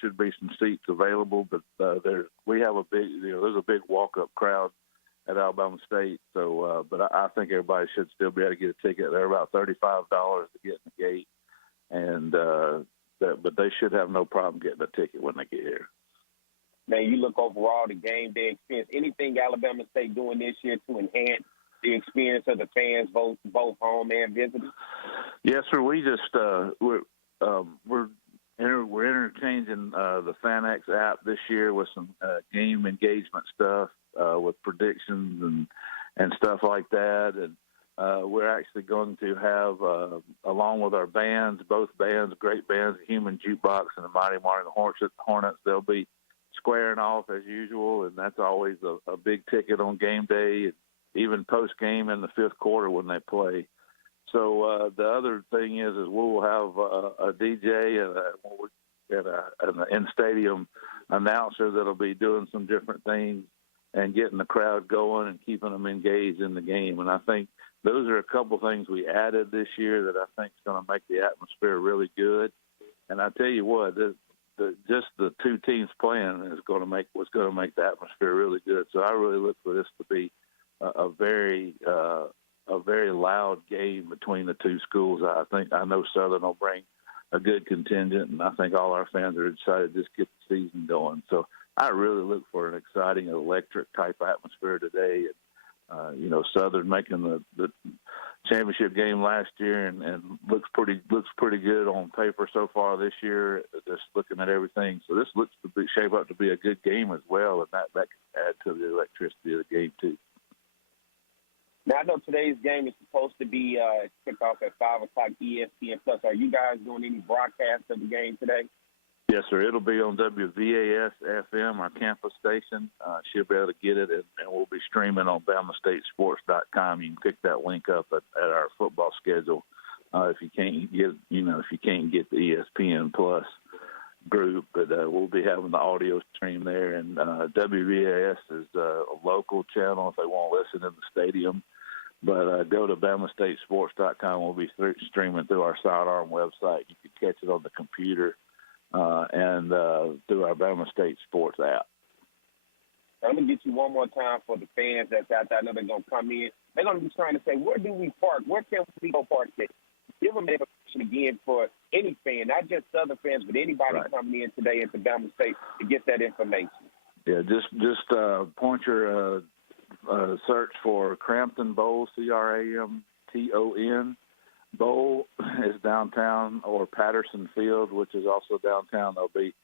should be some seats available. But we have a big, there's a big walk-up crowd at Alabama State. So, but I think everybody should still be able to get a ticket. They're about $35 to get in the gate, and but they should have no problem getting a ticket when they get here. Now, you look overall the game day experience. Anything Alabama State doing this year to enhance the experience of the fans, both home and visitors? Yes, sir. We just we're interchanging the FanX app this year with some game engagement stuff with predictions and stuff like that. And we're actually going to have, along with our bands, both bands, great bands, the Human Jukebox and the Mighty Martin Hornets, they'll be squaring off as usual, and that's always a big ticket on game day, and even post-game in the fifth quarter when they play. So the other thing is we'll have a DJ and an in-stadium announcer that'll be doing some different things and getting the crowd going and keeping them engaged in the game. And I think those are a couple things we added this year that I think is going to make the atmosphere really good. And I tell you what, just the two teams playing is going to make the atmosphere really good. So I really look for this to be a very loud game between the two schools. I know Southern will bring a good contingent, and I think all our fans are excited to just get the season going. So I really look for an exciting, electric type atmosphere today. And, Southern making the championship game last year and looks pretty good on paper so far this year, just looking at everything. So this looks to shape up to be a good game as well, and that can add to the electricity of the game too. Now, I know today's game is supposed to be kicked off at 5 o'clock ESPN+. Are you guys doing any broadcast of the game today? Yes, sir. It'll be on WVAS-FM, our campus station. She'll be able to get it, and we'll be streaming on BamaStateSports.com. You can pick that link up at our football schedule if you can't get the ESPN Plus group. But we'll be having the audio stream there, and WVAS is a local channel if they want to listen in the stadium. But go to BamaStateSports.com. We'll be streaming through our sidearm website. You can catch it on the computer. And through our Bama State Sports app. I'm going to get you one more time for the fans that's out there. I know they're going to come in. They're going to be trying to say, where do we park? Where can we go park today? Give them information again for any fan, not just Southern fans, but anybody coming in today into Bama State to get that information. Yeah, just point your search for Crampton Bowl, CRAMTON. Bowl is downtown, or Patterson Field, which is also downtown. There'll be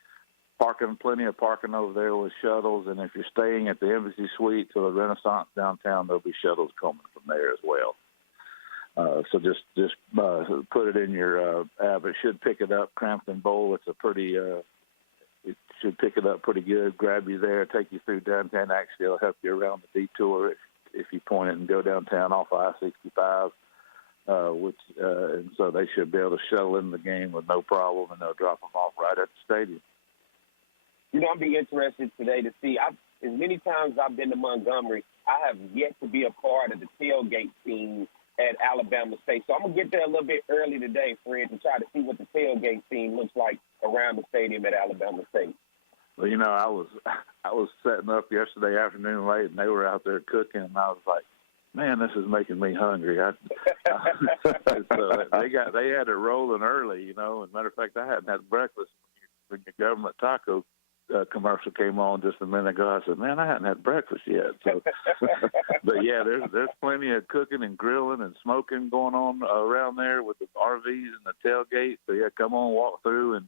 plenty of parking over there with shuttles, and if you're staying at the Embassy Suites or the Renaissance downtown, there'll be shuttles coming from there as well. So just put it in your app. It should pick it up. Crampton Bowl. It's it should pick it up pretty good. Grab you there, take you through downtown. Actually, it'll help you around the detour if you point it and go downtown off I-65. And so they should be able to shuttle in the game with no problem, and they'll drop them off right at the stadium. I'll be interested today to see. As many times I've been to Montgomery, I have yet to be a part of the tailgate scene at Alabama State. So I'm going to get there a little bit early today, Fred, to try to see what the tailgate scene looks like around the stadium at Alabama State. Well, I was setting up yesterday afternoon late, and they were out there cooking, and I was like, man, this is making me hungry. So they had it rolling early, As a matter of fact, I hadn't had breakfast when your government taco commercial came on just a minute ago. I said, man, I hadn't had breakfast yet. So, but yeah, there's plenty of cooking and grilling and smoking going on around there with the RVs and the tailgate. So yeah, come on, walk through and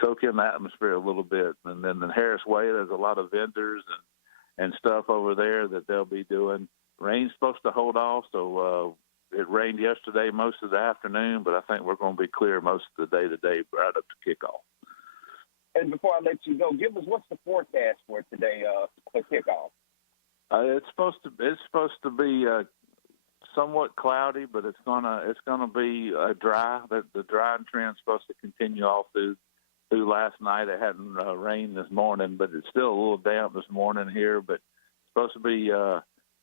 soak in the atmosphere a little bit. And then in Harris Way, there's a lot of vendors and stuff over there that they'll be doing. Rain's supposed to hold off, so it rained yesterday most of the afternoon, but I think we're going to be clear most of the day today right up to kickoff. And before I let you go, give us what's the forecast for today for kickoff? It's supposed to be somewhat cloudy, but it's gonna be dry. The drying trend's supposed to continue all through last night. It hadn't rained this morning, but it's still a little damp this morning here. But it's supposed to be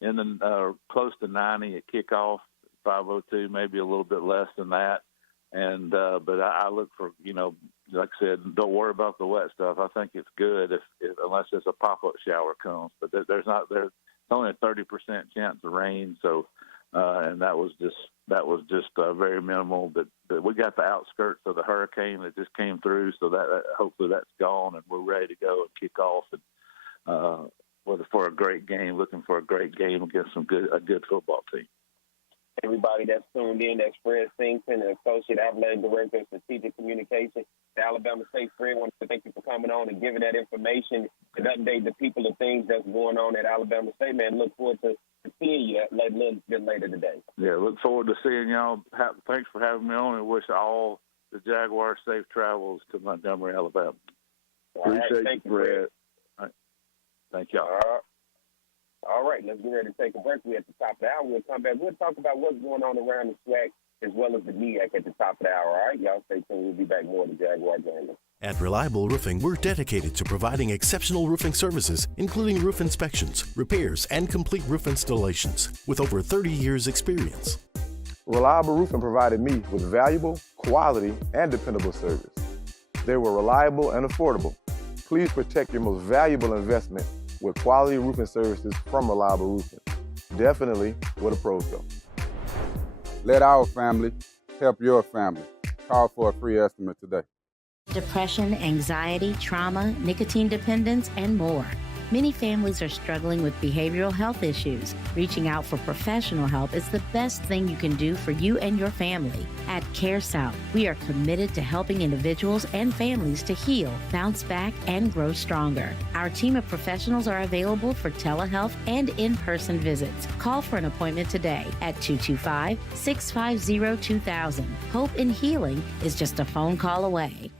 in the close to 90 at kickoff, 5:02, maybe a little bit less than that. And but I look for like I said, don't worry about the wet stuff. I think it's good if unless there's a pop-up shower comes. But there's only a 30% chance of rain. So and that was just very minimal. But we got the outskirts of the hurricane that just came through, so that hopefully that's gone and we're ready to go and kick off and for a great game. Looking for a great game against a good football team. Everybody that's tuned in, that's Fred Singleton, Associate Athletic Director of Strategic Communication at Alabama State. Fred, I want to thank you for coming on and giving that information and update the people of things that's going on at Alabama State, man. Look forward to seeing you a little bit later today. Yeah, look forward to seeing y'all. Thanks for having me on, and wish all the Jaguars safe travels to Montgomery, Alabama. Appreciate you, Fred. All right. Thank y'all. All right, let's get ready to take a break. We're at the top of the hour. We'll come back. We'll talk about what's going on around the SWAC as well as the NEAC at the top of the hour. All right, y'all stay tuned. We'll be back more with the Jaguar Journal. At Reliable Roofing, we're dedicated to providing exceptional roofing services, including roof inspections, repairs, and complete roof installations with over 30 years experience. Reliable Roofing provided me with valuable, quality, and dependable service. They were reliable and affordable. Please protect your most valuable investment with quality roofing services from Reliable Roofing. Definitely where the pros go. Let our family help your family. Call for a free estimate today. Depression, anxiety, trauma, nicotine dependence, and more. Many families are struggling with behavioral health issues. Reaching out for professional help is the best thing you can do for you and your family. At CareSouth, we are committed to helping individuals and families to heal, bounce back, and grow stronger. Our team of professionals are available for telehealth and in-person visits. Call for an appointment today at 225-650-2000. Hope and healing is just a phone call away.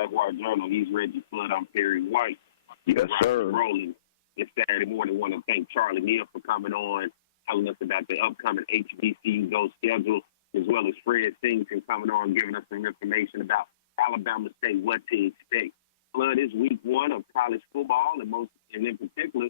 Jaguar Journal. He's Reggie Flood. I'm Perry White. Yes, sir. Rolling this Saturday morning. I want to thank Charlie Neal for coming on, telling us about the upcoming HBCU Go schedule, as well as Fred Singleton coming on, giving us some information about Alabama State, what to expect. Flood is week one of college football, and in particular,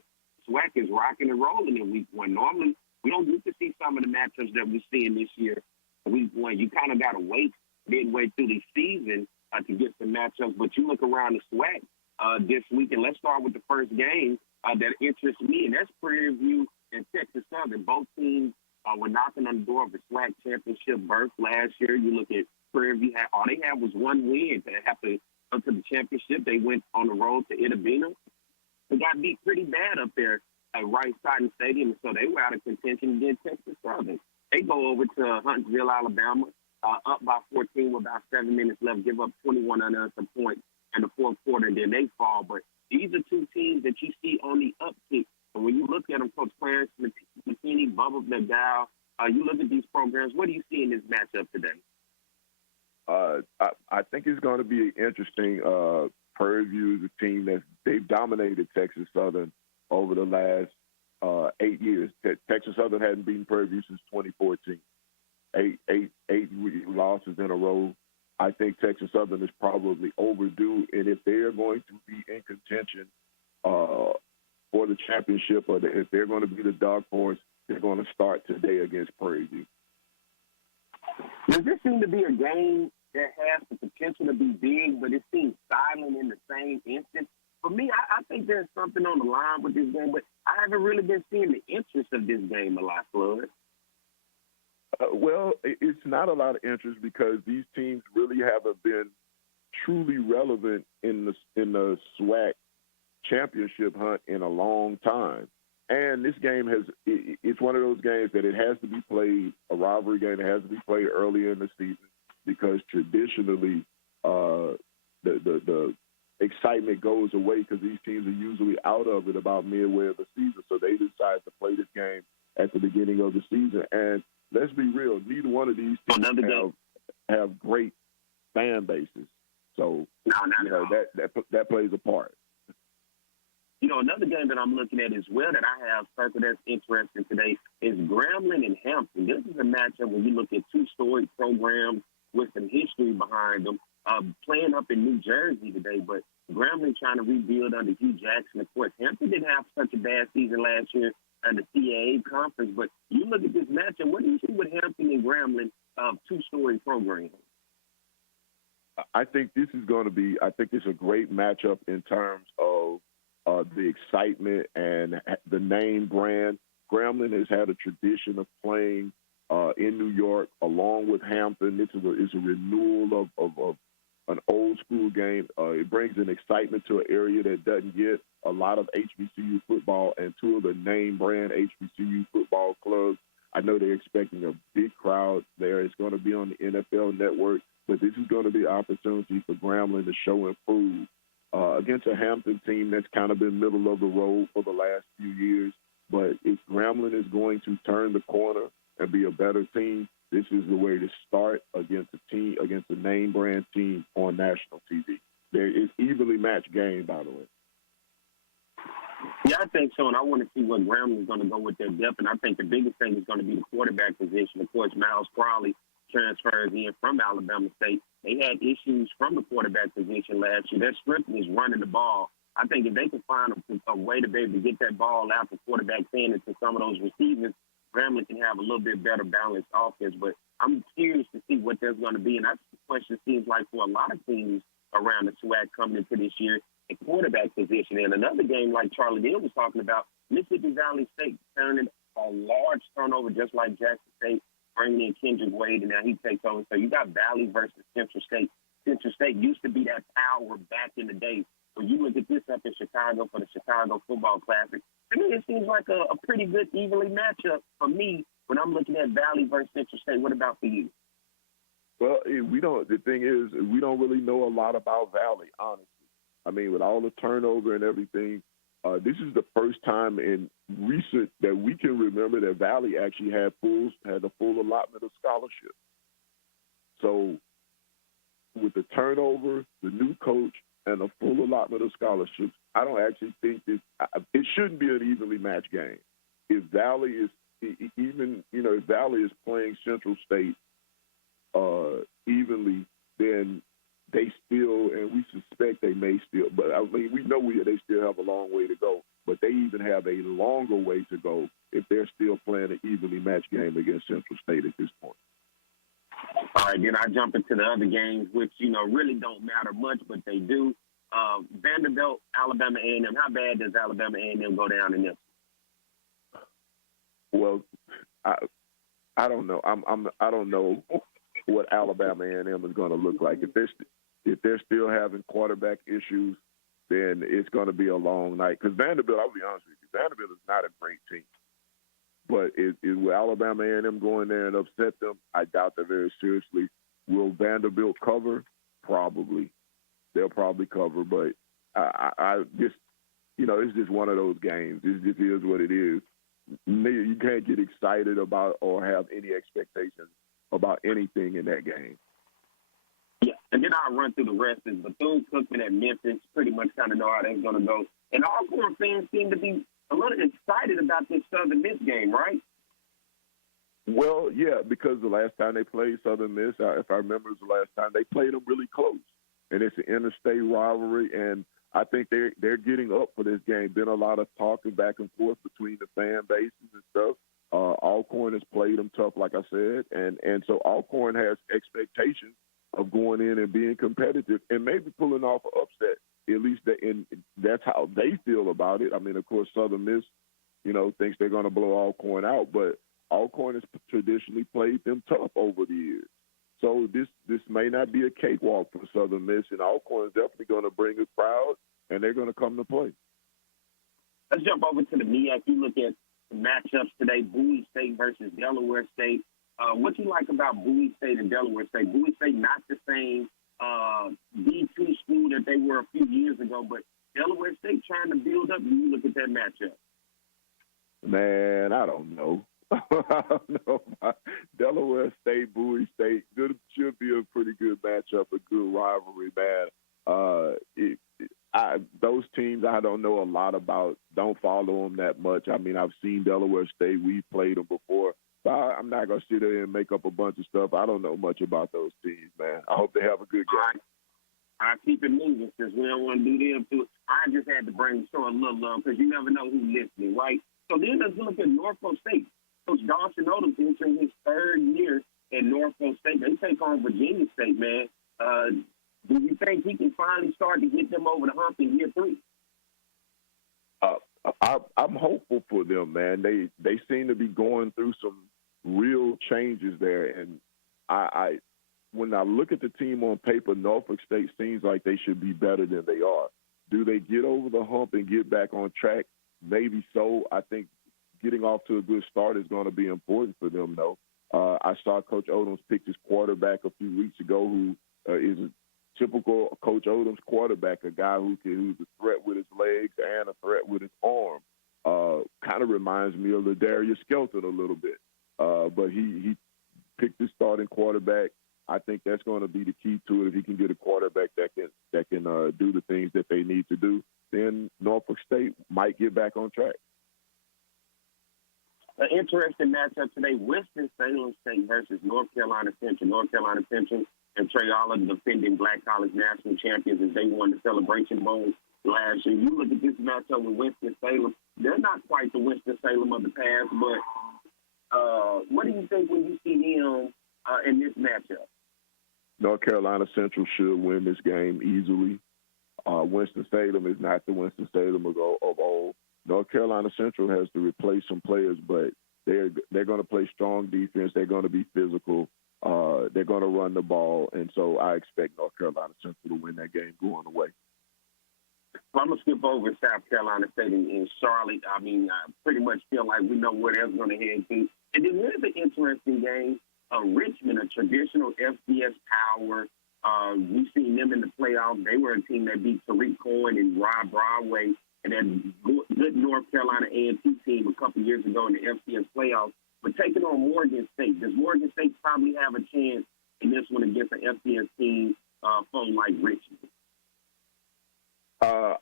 SWAC is rocking and rolling in week one. Normally, we don't get to see some of the matchups that we're seeing this year. Week one, you kind of got to wait midway through the season to get some matchups. But you look around the SWAC this week, and let's start with the first game that interests me, and that's Prairie View and Texas Southern. Both teams were knocking on the door of the SWAC championship berth last year. You look at Prairie View, all they had was one win to have to go to the championship. They went on the road to Itabena. They got beat pretty bad up there at Rice Cotton Stadium, so they were out of contention against Texas Southern. They go over to Huntsville, Alabama, up by 14 with about 7 minutes left, give up 21 unanswered points in the fourth quarter, and then they fall. But these are two teams that you see on the uptick. And when you look at them, Coach Clarence McKinney, Bubba McDowell, you look at these programs, what do you see in this matchup today? I think it's going to be interesting. Prairie View is a team that they've dominated Texas Southern over the last 8 years. Texas Southern hadn't beaten Prairie View since 2014. Eight losses in a row. I think Texas Southern is probably overdue, and if they're going to be in contention for the championship, or if they're going to be the dark horse, they're going to start today against Prairie View. Does this seem to be a game that has the potential to be big, but it seems silent in the same instant? For me, I think there's something on the line with this game, but I haven't really been seeing the interest of this game a lot, Flood. Well, it's not a lot of interest because these teams really haven't been truly relevant in the SWAC championship hunt in a long time. And this game it's one of those games that it has to be played, a rivalry game that has to be played earlier in the season, because traditionally the excitement goes away because these teams are usually out of it about midway of the season. So they decide to play this game at the beginning of the season. And let's be real, neither one of these teams have great fan bases. So that plays a part. You know, another game that I'm looking at as well that I have circled that's interesting today is Grambling and Hampton. This is a matchup where you look at two storied programs with some history behind them, playing up in New Jersey today, but Grambling trying to rebuild under Hugh Jackson. Of course, Hampton didn't have such a bad season last year in the CAA conference, but you look at this matchup, what do you see with Hampton and Grambling, two-story programs? I think this is going to be – I think it's a great matchup in terms of the excitement and the name brand. Grambling has had a tradition of playing in New York along with Hampton. It's a renewal of an old-school game. It brings an excitement to an area that doesn't get a lot of HBCU football, and two of the name brand HBCU football clubs. I know they're expecting a big crowd there. It's going to be on the NFL Network, but this is going to be an opportunity for Grambling to show and prove against a Hampton team that's kind of been middle of the road for the last few years. But if Grambling is going to turn the corner and be a better team, this is the way to start against a name brand team on national TV. It's evenly matched game, by the way. Yeah, I think so, and I want to see what Grambling is going to go with their depth, and I think the biggest thing is going to be the quarterback position. Of course, Miles Crowley transfers in from Alabama State. They had issues from the quarterback position last year. Their strength is running the ball. I think if they can find a way to be able to get that ball out the quarterback's hand into some of those receivers, Grambling can have a little bit better balanced offense. But I'm curious to see what there's going to be, and that's the question it seems like for a lot of teams around the SWAC coming into this year, a quarterback position. And another game like Charlie Neal was talking about, Mississippi Valley State turning a large turnover just like Jackson State, bringing in Kendrick Wade, and now he takes over. So you got Valley versus Central State. Central State used to be that power back in the day. When you look at this up in Chicago for the Chicago Football Classic, to me it seems like a pretty good evenly matchup for me when I'm looking at Valley versus Central State. What about for you? Well, the thing is, we don't really know a lot about Valley, honestly. I mean, with all the turnover and everything, this is the first time in recent that we can remember that Valley actually had a full allotment of scholarship. So with the turnover, the new coach, and the full allotment of scholarships, I don't actually think it shouldn't be an evenly matched game. If Valley is if Valley is playing Central State evenly, then they still, and we suspect they may still, but I mean, we know they still have a long way to go, but they even have a longer way to go if they're still playing an evenly matched game against Central State at this point. All right, then I jump into the other games, which, really don't matter much, but they do. Vanderbilt, Alabama A&M. How bad does Alabama A&M go down in this? Well, I don't know. I don't know what Alabama A&M is going to look like. If they're still having quarterback issues, then it's going to be a long night. Because Vanderbilt, I'll be honest with you, Vanderbilt is not a great team. But will Alabama A&M go in there and upset them? I doubt that very seriously. Will Vanderbilt cover? Probably. They'll probably cover. But I just, it's just one of those games. It just is what it is. You can't get excited about or have any expectations about anything in that game. Yeah, and then I'll run through the rest. Is Bethune-Cookman at Memphis, pretty much kind of know how that's going to go. And Alcorn fans seem to be a little excited about this Southern Miss game, right? Well, yeah, because the last time they played Southern Miss, if I remember, it was the last time they played them really close. And it's an interstate rivalry, and I think they're getting up for this game. Been a lot of talking back and forth between the fan bases and stuff. Alcorn has played them tough, like I said, and so Alcorn has expectations of going in and being competitive and maybe pulling off an upset. At least that's how they feel about it. I mean, of course, Southern Miss, thinks they're going to blow Alcorn out, but Alcorn has traditionally played them tough over the years. So this may not be a cakewalk for Southern Miss, and Alcorn is definitely going to bring a crowd, and they're going to come to play. Let's jump over to the MEAC. You look at the matchups today, Bowie State versus Delaware State. What you like about Bowie State and Delaware State? Bowie State not the same D2 school that they were a few years ago, but Delaware State trying to build up. You look at that matchup. Man, I don't know. I don't know. Delaware State, Bowie State, should be a pretty good matchup, a good rivalry, man. Those teams I don't know a lot about, don't follow them that much. I mean, I've seen Delaware State. We've played them before. But I'm not going to sit there and make up a bunch of stuff. I don't know much about those teams, man. I hope they have a good game. I keep it moving because we don't want to do them too. I just had to bring the story a little love because you never know who's listening, right? So then let's look at Norfolk State. Coach Dawson Odom's entering his third year at Norfolk State. They take on Virginia State, man. Do you think he can finally start to get them over the hump in year 3? I'm hopeful for them, man. They seem to be going through some real changes there, and I when I look at the team on paper, Norfolk State seems like they should be better than they are. Do they get over the hump and get back on track? Maybe so. I think getting off to a good start is going to be important for them, though. I saw Coach Odom's pick his quarterback a few weeks ago, who is a typical Coach Odom's quarterback, a guy who's a threat with his legs and a threat with his arm. Kind of reminds me of the Darius Skelton a little bit. But he picked his starting quarterback. I think that's going to be the key to it. If he can get a quarterback that can do the things that they need to do, then Norfolk State might get back on track. An interesting matchup today, Winston-Salem State versus North Carolina Central. North Carolina Central and Trey Aller, defending Black College national champions, as they won the Celebration Bowl last year. You look at this matchup with Winston-Salem, they're not quite the Winston-Salem of the past, but what do you think when you see them in this matchup? North Carolina Central should win this game easily. Winston-Salem is not the Winston-Salem of old. North Carolina Central has to replace some players, but they're going to play strong defense. They're going to be physical. They're going to run the ball, and so I expect North Carolina Central to win that game going away. I'm going to skip over South Carolina State in Charlotte. I mean, I pretty much feel like we know where that's going to head to. And then here's an interesting game. Richmond, a traditional FCS power. We've seen them in the playoffs. They were a team that beat Tariq Cohen and Rob Broadway and then good North Carolina A&T team a couple years ago in the FCS playoffs. But taking on Morgan State, does Morgan State probably have a chance in this one against an FCS team foe like Richmond? I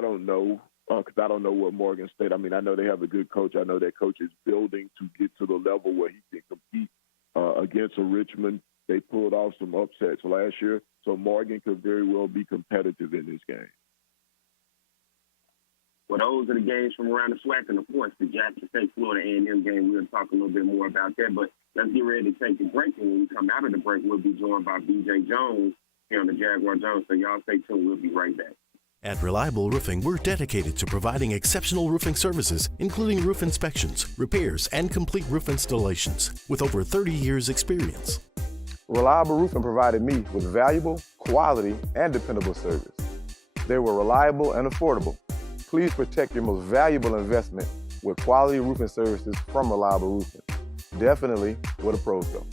don't know because I don't know what Morgan State. I mean, I know they have a good coach. I know that coach is building to get to the level where he can compete against a Richmond. They pulled off some upsets last year, so Morgan could very well be competitive in this game. Well, those are the games from around the SWAC, and of course the Jackson State Florida A&M game. We'll talk a little bit more about that, but let's get ready to take the break. And when we come out of the break, we'll be joined by BJ Jones here on the Jaguar Journal. So y'all stay tuned. We'll be right back. At Reliable Roofing, we're dedicated to providing exceptional roofing services, including roof inspections, repairs, and complete roof installations, with over 30 years' experience. Reliable Roofing provided me with valuable, quality, and dependable service. They were reliable and affordable. Please protect your most valuable investment with quality roofing services from Reliable Roofing. Definitely where the pros go.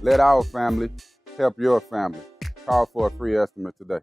Let our family help your family. Call for a free estimate today.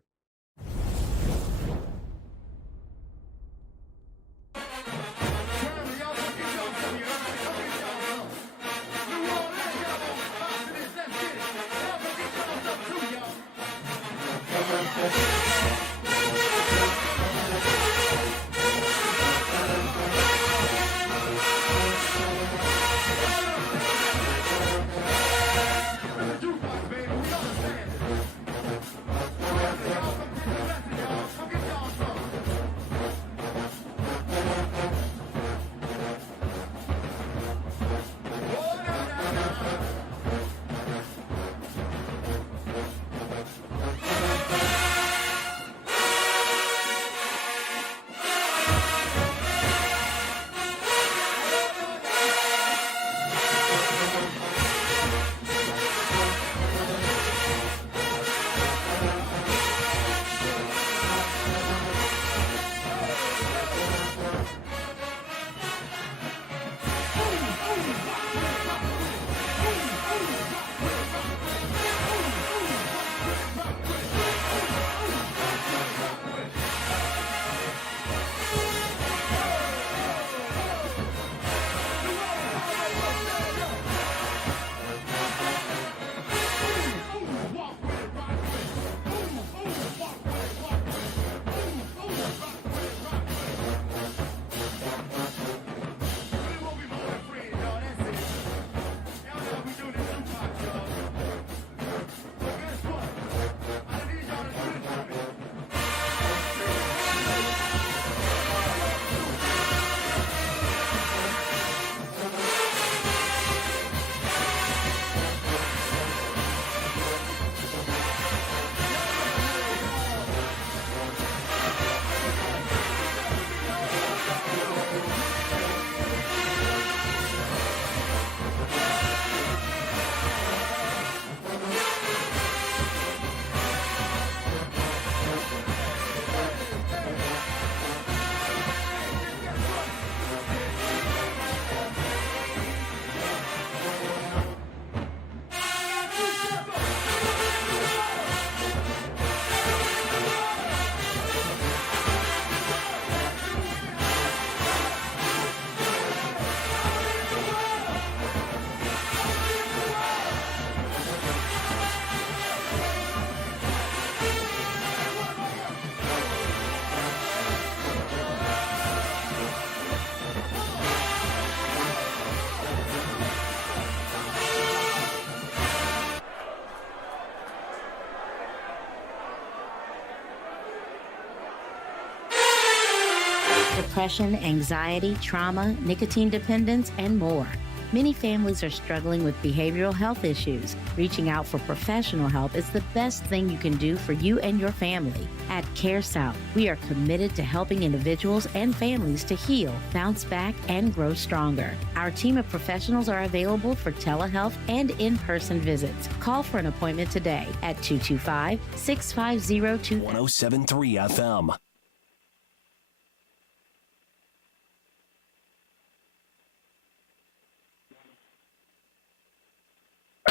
Depression, anxiety, trauma, nicotine dependence, and more. Many families are struggling with behavioral health issues. Reaching out for professional help is the best thing you can do for you and your family. At Care South, we are committed to helping individuals and families to heal, bounce back, and grow stronger. Our team of professionals are available for telehealth and in-person visits. Call for an appointment today at 225-650-2000. 1073 FM.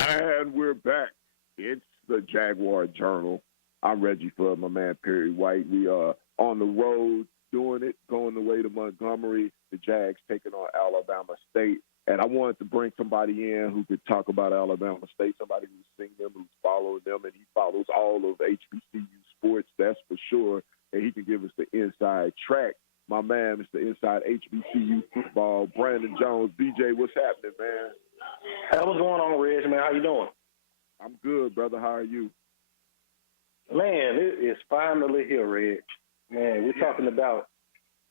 And we're back. It's the Jaguar Journal. I'm Reggie Flood, my man Perry White. We are on the road doing it, going the way to Montgomery. The Jags taking on Alabama State. And I wanted to bring somebody in who could talk about Alabama State, somebody who's seen them, who's followed them, and he follows all of HBCU sports, that's for sure. And he can give us the inside track. My man, Mr. Inside HBCU Football, Brandon Jones. BJ, what's happening, man? Hey, what's going on, Reg, man? How you doing? I'm good, brother. How are you? Man, it is finally here, Reg. Man, we're talking about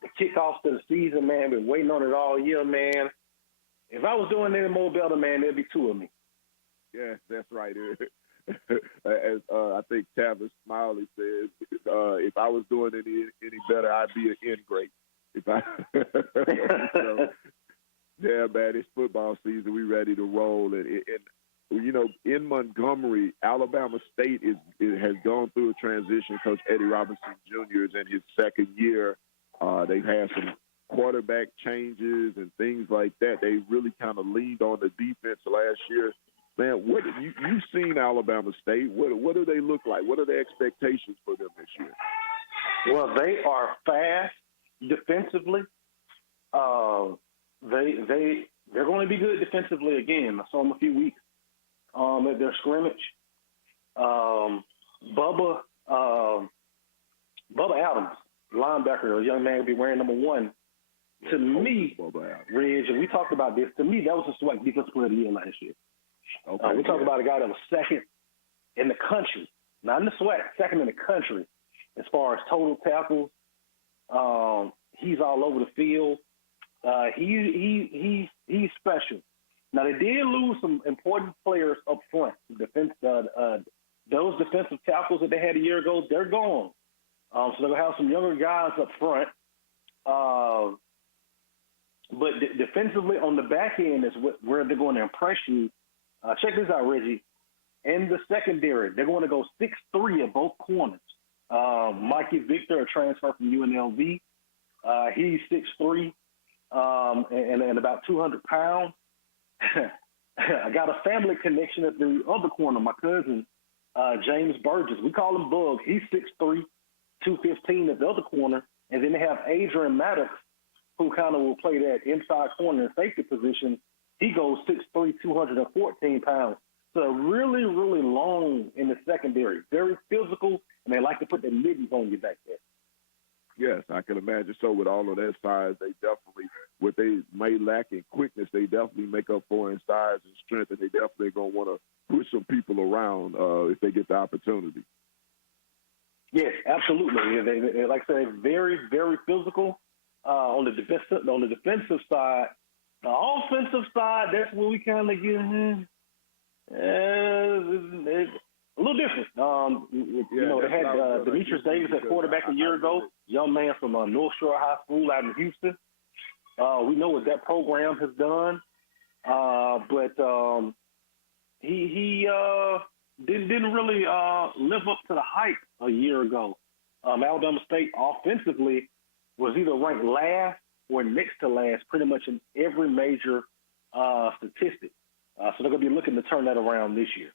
the kickoff to the season, man. Been waiting on it all year, man. If I was doing any more better, man, there'd be two of me. Yes, that's right. As I think Tavis Smiley says, if I was doing any better, I'd be an ingrate. So, yeah, man, it's football season. We ready to roll. And you know, in Montgomery, Alabama State has gone through a transition. Coach Eddie Robinson Jr. is in his second year. They've had some quarterback changes and things like that. They really kind of leaned on the defense last year. Man, what you've seen Alabama State. What do they look like? What are the expectations for them this year? Well, they are fast defensively. They're going to be good defensively again. I saw them a few weeks at their scrimmage. Bubba Adams, linebacker, a young man, will be wearing number 1. To me, Reg, and we talked about this, to me, that was a SWAC defensive player of the year last year. We talked about a guy that was second in the country, not in the SWAC, second in the country as far as total tackles. He's all over the field. He's special. Now, they did lose some important players up front. Those defensive tackles that they had a year ago, they're gone. So they're going to have some younger guys up front. But defensively on the back end is where they're going to impress you. Check this out, Reggie. In the secondary, they're going to go 6'3" at both corners. Mikey Victor, a transfer from UNLV. He's 6'3", and about 200 pounds. I got a family connection at the other corner. My cousin, James Burgess. We call him Bug. He's 6'3", 215 at the other corner. And then they have Adrian Maddox, who kind of will play that inside corner and safety position. He goes 6'3", 214 pounds. So really, really long in the secondary. Very physical, and they like to put their mittens on you back there. Yes, I can imagine. So with all of that size, they definitely, what they may lack in quickness, they definitely make up for in size and strength, and they definitely going to want to push some people around if they get the opportunity. Yes, absolutely. They like I say, very, very physical on the defensive side. The offensive side, that's where we kind of get a little different. They had Demetrius Davis at quarterback a year ago, young man from North Shore High School out in Houston. We know what that program has done, but he didn't really live up to the hype a year ago. Alabama State offensively was either ranked last or next to last pretty much in every major statistic. So they're going to be looking to turn that around this year.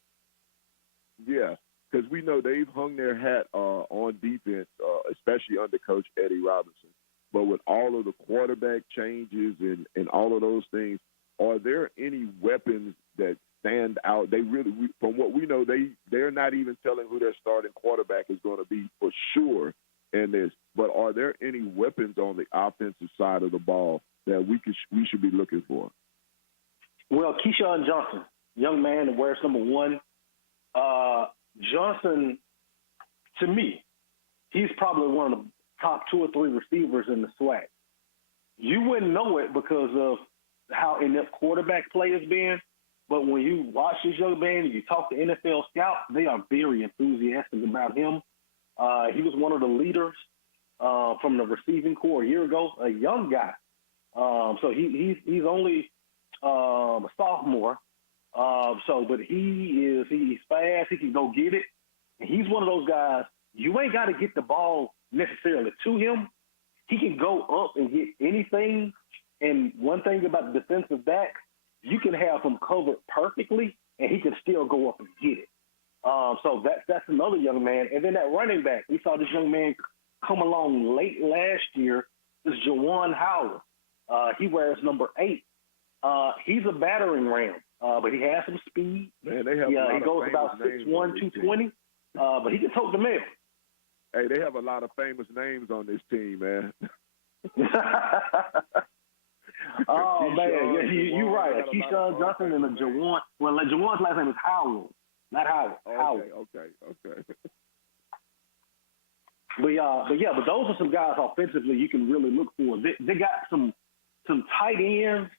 Yeah, because we know they've hung their hat on defense, especially under Coach Eddie Robinson. But with all of the quarterback changes and all of those things, are there any weapons that stand out? They really, from what we know, they're not even telling who their starting quarterback is going to be for sure in this. But are there any weapons on the offensive side of the ball that we should be looking for? Well, Keyshawn Johnson, young man that wears number 1. Johnson, to me, he's probably one of the top 2 or 3 receivers in the SWAC. You wouldn't know it because of how inept quarterback play has been, but when you watch this young man and you talk to NFL scouts, they are very enthusiastic about him. He was one of the leaders from the receiving corps a year ago, a young guy. So he's only a sophomore. But he's fast. He can go get it. And he's one of those guys, you ain't got to get the ball necessarily to him. He can go up and get anything. And one thing about the defensive back, you can have him covered perfectly, and he can still go up and get it. So that's another young man. And then that running back, we saw this young man come along late last year, is Jawan Howard. He wears number 8. He's a battering ram, but he has some speed. Man, they have he goes about 6'1", 220, but he can tote the mail. Hey, they have a lot of famous names on this team, man. Oh, man, yeah, you're right. Keyshawn Johnson and a Jawan. Well, Jawan's last name is Howell, not Howard. Howell. Okay. But those are some guys offensively you can really look for. They got some tight ends,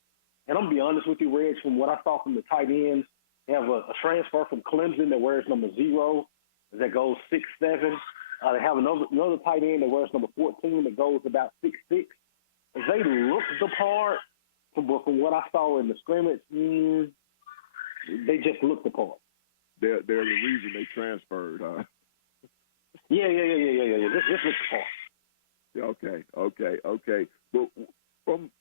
and I'm gonna be honest with you, Reg. From what I saw from the tight ends, they have a transfer from Clemson that wears number 0, that goes 6'7". They have another tight end that wears number 14 that goes about 6'6". They look the part, but from what I saw in the scrimmage, they just looked the part. They're the reason they transferred, huh? Yeah. Just look the part. Okay. But from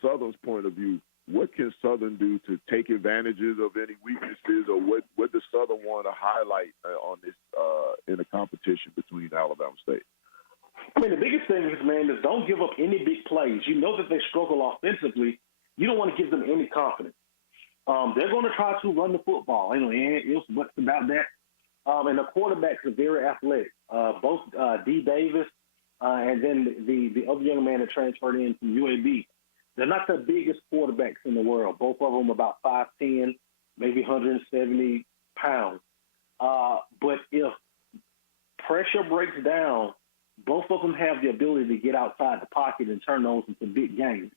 Southern's point of view, what can Southern do to take advantages of any weaknesses, or what does Southern want to highlight on this in the competition between Alabama State? I mean, the biggest thing is, man, is don't give up any big plays. You know that they struggle offensively. You don't want to give them any confidence. They're going to try to run the football. It's what's about that. And the quarterbacks are very athletic. Both D. Davis and then the other young man that transferred in from UAB. They're not the biggest quarterbacks in the world. Both of them about 5'10", maybe 170 pounds. But if pressure breaks down, both of them have the ability to get outside the pocket and turn those into big games.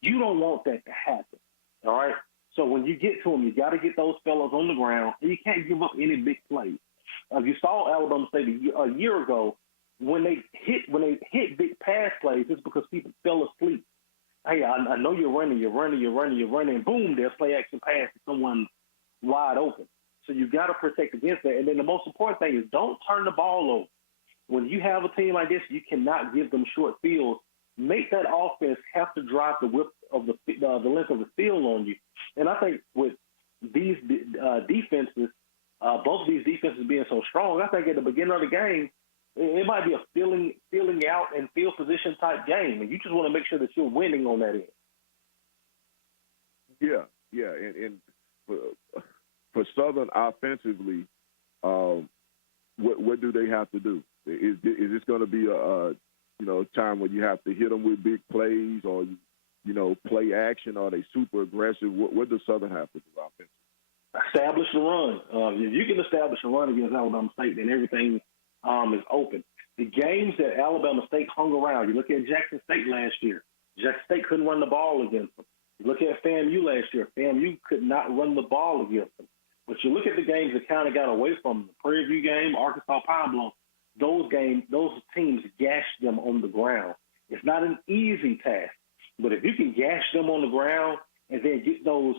You don't want that to happen, all right? So when you get to them, you got to get those fellas on the ground, and you can't give up any big plays. You saw Alabama State a year ago when they hit big pass plays, it's because people fell asleep. Hey, I know you're running, and boom, there's play action pass to someone wide open. So you got to protect against that. And then the most important thing is don't turn the ball over. When you have a team like this, you cannot give them short fields. Make that offense have to drive the width of the length of the field on you. And I think with these defenses, both of these defenses being so strong, I think at the beginning of the game, it might be a feeling out and field position type game, and you just want to make sure that you're winning on that end. Yeah, and for Southern offensively, what do they have to do? Is this going to be a time when you have to hit them with big plays, or play action? Are they super aggressive? What does Southern have to do offensively? Establish the run. If you can establish a run against Alabama State, then everything is open. The games that Alabama State hung around, you look at Jackson State last year. Jackson State couldn't run the ball against them. You look at FAMU last year. FAMU could not run the ball against them. But you look at the games that kind of got away from them. The Prairie View game, Arkansas Pine Bluff, those teams gashed them on the ground. It's not an easy task, but if you can gash them on the ground and then get those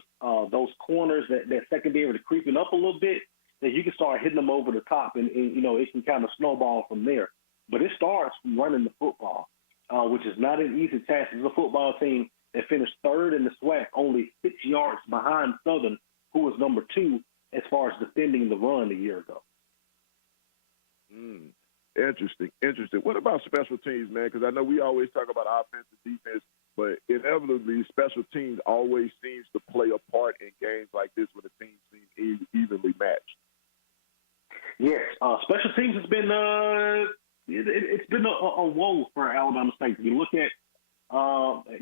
corners, that secondary to creeping up a little bit, then you can start hitting them over the top, and it can kind of snowball from there. But it starts from running the football, which is not an easy task. It's a football team that finished third in the SWAC, only 6 yards behind Southern, who was number 2 as far as defending the run a year ago. Interesting. What about special teams, man? Because I know we always talk about offense and defense, but inevitably special teams always seems to play a part in games like this when the teams seem evenly matched. Yes, special teams has been it's been a woe for Alabama State. If you look at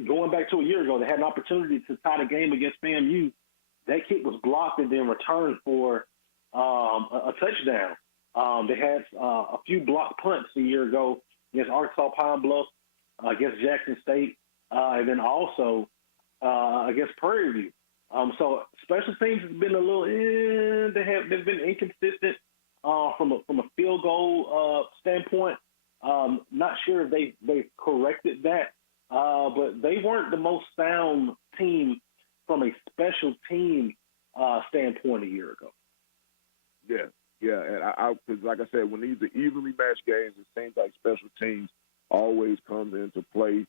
going back to a year ago, they had an opportunity to tie the game against FAMU. That kick was blocked and then returned for a touchdown. They had a few blocked punts a year ago against Arkansas Pine Bluff, against Jackson State, and then also against Prairie View. So special teams has been a little. They've been inconsistent from a field goal standpoint. Not sure if they've corrected that, but they weren't the most sound team from a special team standpoint a year ago. Yeah, and because like I said, when these are evenly matched games, it seems like special teams always comes into play.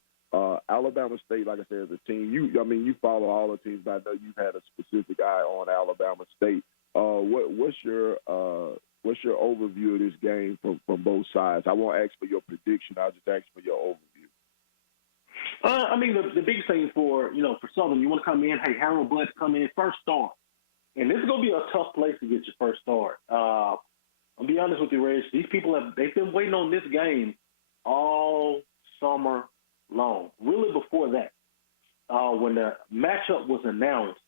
Alabama State, like I said, is a team. You follow all the teams, but I know you've had a specific eye on Alabama State. What's your overview of this game from both sides? I won't ask for your prediction. I'll just ask for your overview. I mean, the big thing for Southern, you want to come in, hey, Harold Blood's coming in first start. And this is going to be a tough place to get your first start. I'll be honest with you, Reg. These people, they've been waiting on this game all summer long. Really before that, when the matchup was announced,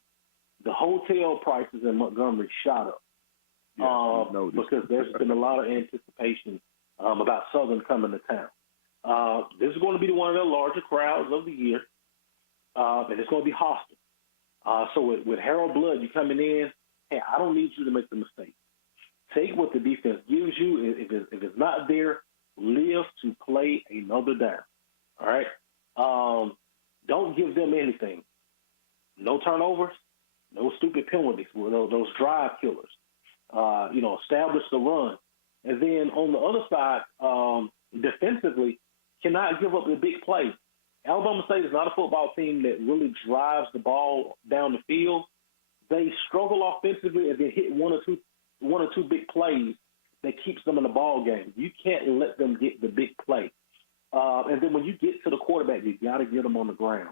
the hotel prices in Montgomery shot up. Because there's been a lot of anticipation about Southern coming to town. This is going to be one of the larger crowds of the year, and it's going to be hostile. So with Harold Blood, you coming in, hey, I don't need you to make the mistake. Take what the defense gives you. If it's not there, live to play another down. All right? Don't give them anything. No turnovers, no stupid penalties, those drive killers. Establish the run. And then on the other side, defensively, cannot give up the big play. Alabama State is not a football team that really drives the ball down the field. They struggle offensively and then hit one or two big plays that keeps them in the ball game. You can't let them get the big play. And then when you get to the quarterback, you got to get them on the ground.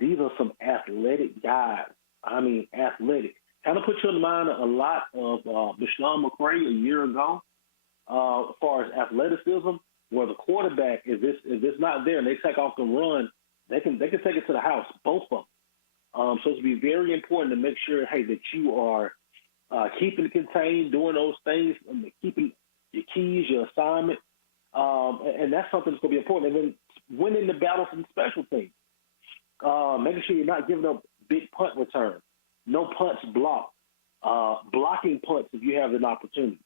These are some athletic guys. I mean, athletic. Kind of put you in mind a lot of Bashawn McCray a year ago as far as athleticism, where the quarterback, if it's not there and they take off the run, they can take it to the house, both of them. So it's be very important to make sure, hey, that you are keeping it contained, doing those things, and keeping your keys, your assignment, and that's something that's going to be important. And then winning the battle from special teams, making sure you're not giving up big punt returns, no punts blocked, blocking punts if you have an opportunity,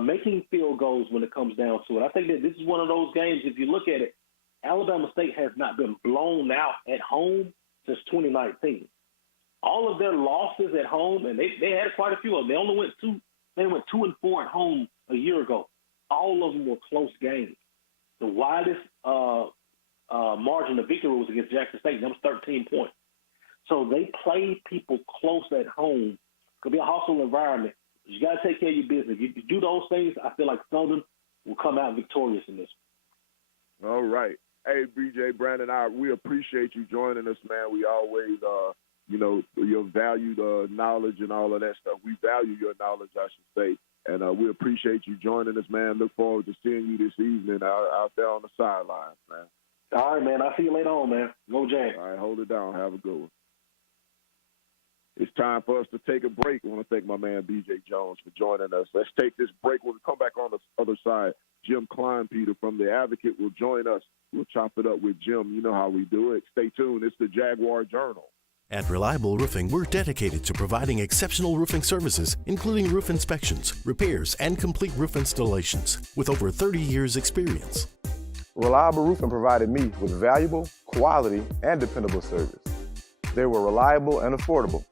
making field goals when it comes down to it. I think that this is one of those games, if you look at it, Alabama State has not been blown out at home since 2019. All of their losses at home, and they had quite a few of them. They only went 2-4 at home a year ago. All of them were close games. The widest margin of victory was against Jackson State, and that was 13 points. So they play people close at home. It could be a hostile environment. You got to take care of your business. You do those things, I feel like Southern will come out victorious in this. All right. Hey, BJ, Brandon, we appreciate you joining us, man. We always, your valued knowledge and all of that stuff. We value your knowledge, I should say. And we appreciate you joining us, man. Look forward to seeing you this evening out there on the sidelines, man. All right, man. I'll see you later on, man. Go Jags. All right, hold it down. Have a good one. It's time for us to take a break. I want to thank my man, B.J. Jones, for joining us. Let's take this break. When we come back on the other side, Jim Kleinpeter from The Advocate will join us. We'll chop it up with Jim. You know how we do it. Stay tuned. It's the Jaguar Journal. At Reliable Roofing, we're dedicated to providing exceptional roofing services, including roof inspections, repairs, and complete roof installations, with over 30 years' experience. Reliable Roofing provided me with valuable, quality, and dependable service. They were reliable and affordable.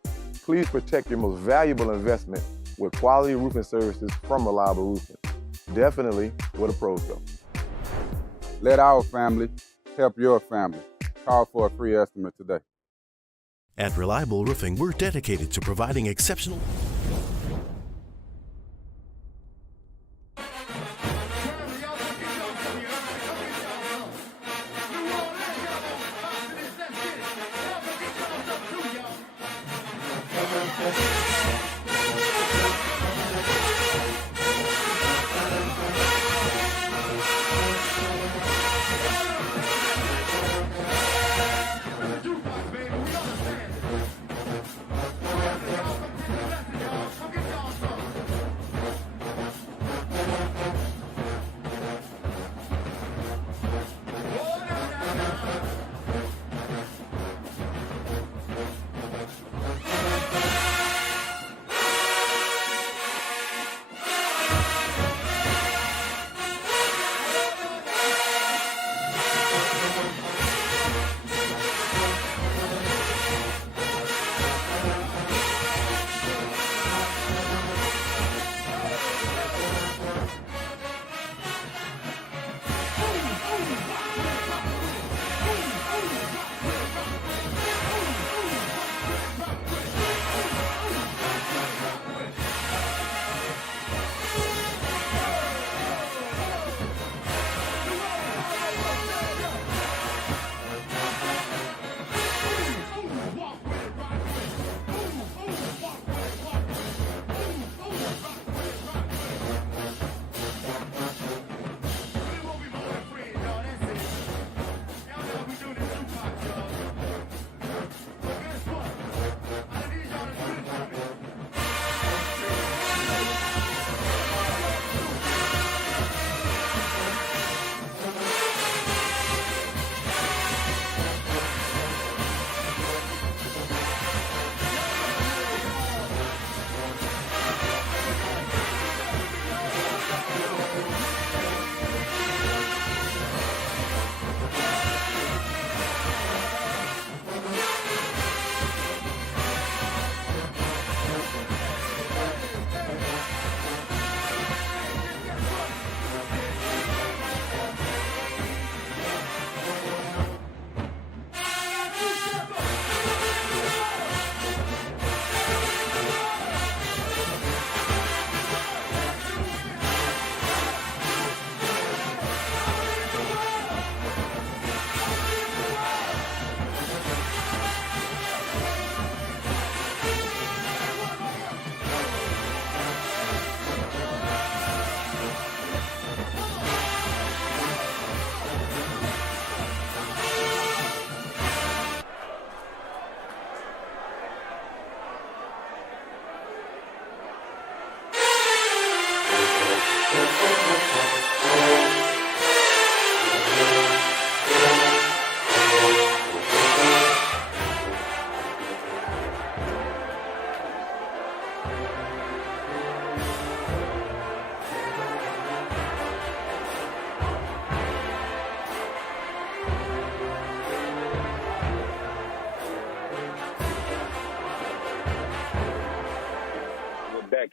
Please protect your most valuable investment with quality roofing services from Reliable Roofing. Definitely where the pros go. Let our family help your family. Call for a free estimate today. At Reliable Roofing, we're dedicated to providing exceptional...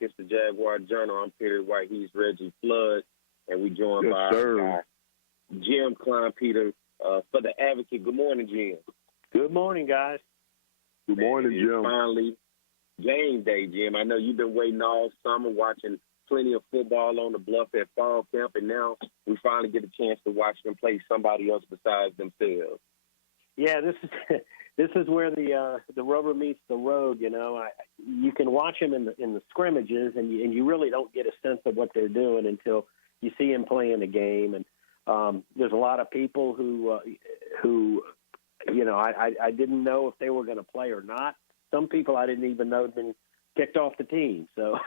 It's the Jaguar Journal. I'm Peter White. He's Reggie Flood, and we joined by our guy, Jim Klein, Peter, for the Advocate. Good morning, Jim. Good morning, guys. Good morning, Jim. Finally, game day, Jim. I know you've been waiting all summer, watching plenty of football on the Bluff at fall camp, and now we finally get a chance to watch them play somebody else besides themselves. Yeah, this is where the rubber meets the road. You know, you can watch them in the scrimmages, and you really don't get a sense of what they're doing until you see them playing the game. And there's a lot of people who you know, I didn't know if they were going to play or not. Some people I didn't even know had been kicked off the team. So,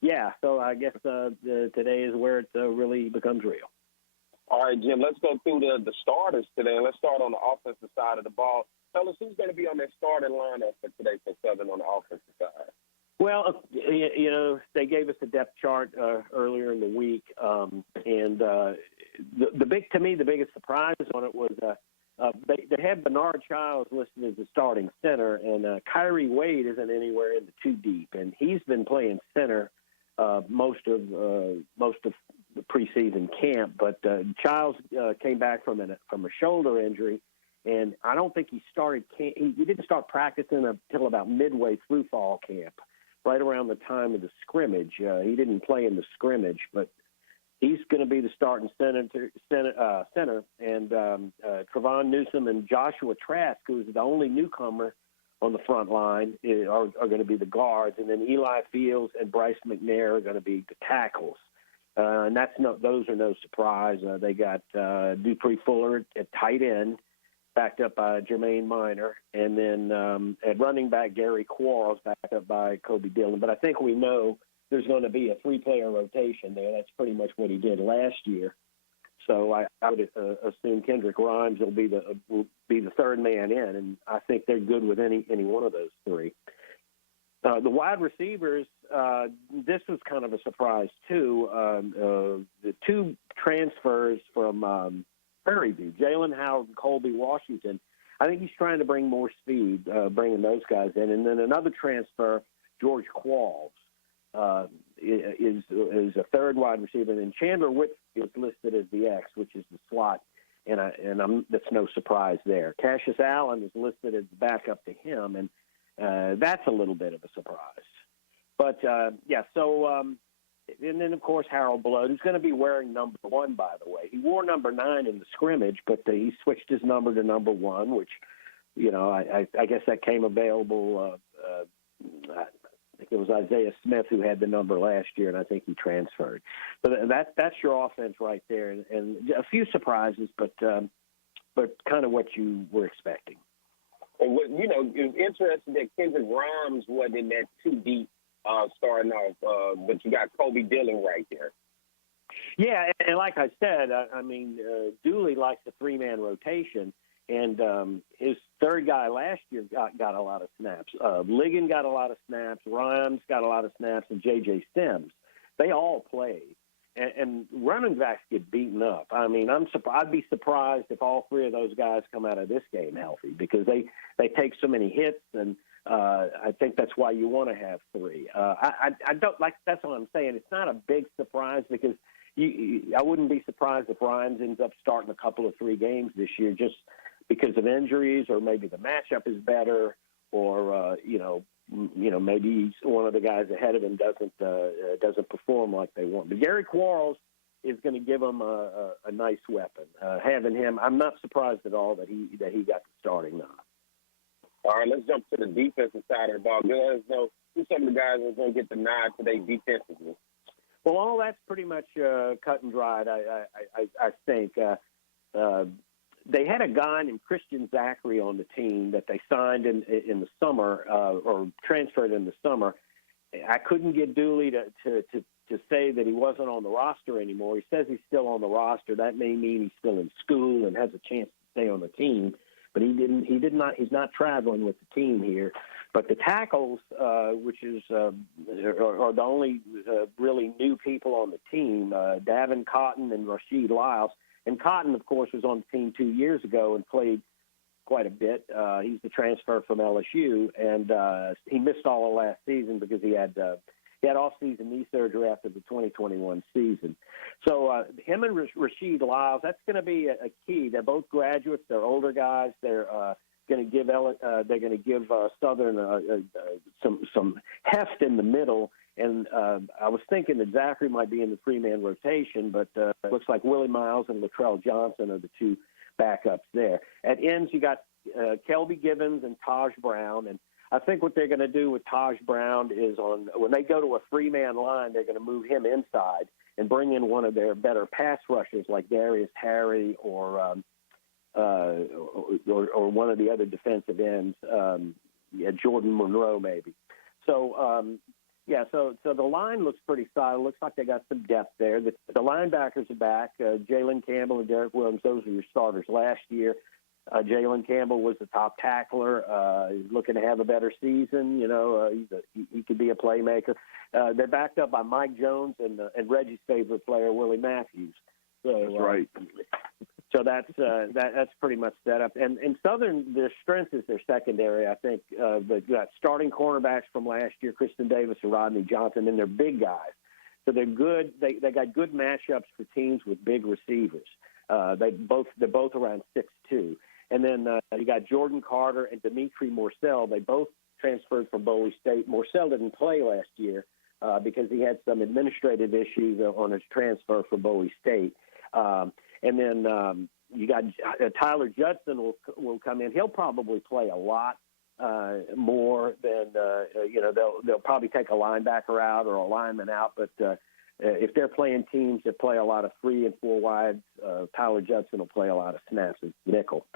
yeah, so I guess today is where it really becomes real. All right, Jim, let's go through the starters today. Let's start on the offensive side of the ball. Tell us who's going to be on that starting lineup for today for Southern on the offensive side. Well, you know, they gave us a depth chart earlier in the week, and the biggest surprise on it was they had Bernard Childs listed as the starting center, and Kyrie Wade isn't anywhere in the two deep, and he's been playing center most of the preseason camp. But Childs came back from a shoulder injury, and I don't think he didn't start practicing until about midway through fall camp, right around the time of the scrimmage. He didn't play in the scrimmage, but he's going to be the starting center, and Trevon Newsom and Joshua Trask, who's the only newcomer on the front line, are going to be the guards, and then Eli Fields and Bryce McNair are going to be the tackles. And those are no surprise. They got Dupree Fuller at tight end, backed up by Jermaine Minor, and then at running back, Gary Quarles, backed up by Kobe Dillon. But I think we know there's going to be a three-player rotation there. That's pretty much what he did last year. So I would assume Kendrick Rhymes will be the third man in, and I think they're good with any one of those three. The wide receivers, this was kind of a surprise too. The two transfers from Prairie View, Jalen Howard and Colby Washington. I think he's trying to bring more speed, bringing those guys in. And then another transfer, George Qualls, is a third wide receiver. And then Chandler Whitfield is listed as the X, which is the slot, and that's no surprise there. Cassius Allen is listed as backup to him, and that's a little bit of a surprise. But, and then, of course, Harold Blood, who's going to be wearing number 1, by the way. He wore number 9 in the scrimmage, but he switched his number to number 1, which, you know, I guess that came available. I think it was Isaiah Smith who had the number last year, and I think he transferred. So that's your offense right there, and a few surprises, but kind of what you were expecting. And what, you know, it was interesting that Kendrick Rhymes wasn't in that too deep starting off, but you got Kobe Dillon right there. Yeah, and like I said, I mean, Dooley likes a three-man rotation, and his third guy last year got a lot of snaps. Ligon got a lot of snaps, Rhymes got a lot of snaps, and J.J. Sims. They all played. And running backs get beaten up. I mean, I'd be surprised if all three of those guys come out of this game healthy, because they take so many hits, and I think that's why you want to have three. I don't like. That's what I'm saying. It's not a big surprise, because I wouldn't be surprised if Rhymes ends up starting a couple of 3 games this year just because of injuries, or maybe the matchup is better, or maybe he's one of the guys ahead of him doesn't perform like they want. But Gary Quarles is going to give him a nice weapon. Having him, I'm not surprised at all that he got the starting nod. All right, let's jump to the defensive side of the ball. Let us know who some of the guys are going to get the nod today defensively. Well, all that's pretty much cut and dried, I think. They had a guy named Christian Zachary on the team that they signed in the summer, or transferred in the summer. I couldn't get Dooley to say that he wasn't on the roster anymore. He says he's still on the roster. That may mean he's still in school and has a chance to stay on the team. But he's not traveling with the team here. But the tackles, which are the only really new people on the team, Davin Cotton and Rasheed Lyles. And Cotton, of course, was on the team 2 years ago and played quite a bit. He's the transfer from LSU, and he missed all of last season because he had he had off-season knee surgery after the 2021 season. So him and Rasheed Lyles, that's going to be a key. They're both graduates. They're older guys. They're going to give Southern some heft in the middle. And I was thinking that Zachary might be in the three-man rotation, but it looks like Willie Miles and Latrell Johnson are the two backups there. At ends, you got Kelby Gibbons and Taj Brown. And I think what they're going to do with Taj Brown is when they go to a three-man line, they're going to move him inside and bring in one of their better pass rushers like Darius Harry or one of the other defensive ends, Jordan Monroe maybe. So, so the line looks pretty solid. It looks like they got some depth there. The linebackers are back. Jalen Campbell and Derek Williams, those were your starters last year. Jalen Campbell was the top tackler. He's looking to have a better season. He could be a playmaker. They're backed up by Mike Jones and Reggie's favorite player, Willie Matthews. So, that's right. So that's pretty much set up. And Southern, their strength is their secondary. I think they've got starting cornerbacks from last year, Kristen Davis and Rodney Johnson, and they're big guys. So they're good. They got good matchups for teams with big receivers. They're both around 6'2". And then you got Jordan Carter and Dimitri Morcell. They both transferred from Bowie State. Morcell didn't play last year because he had some administrative issues on his transfer from Bowie State. And then you got Tyler Judson will come in. He'll probably play a lot more than they'll probably take a linebacker out or a lineman out. But if they're playing teams that play a lot of 3 and 4 wides, Tyler Judson will play a lot of snaps as nickel.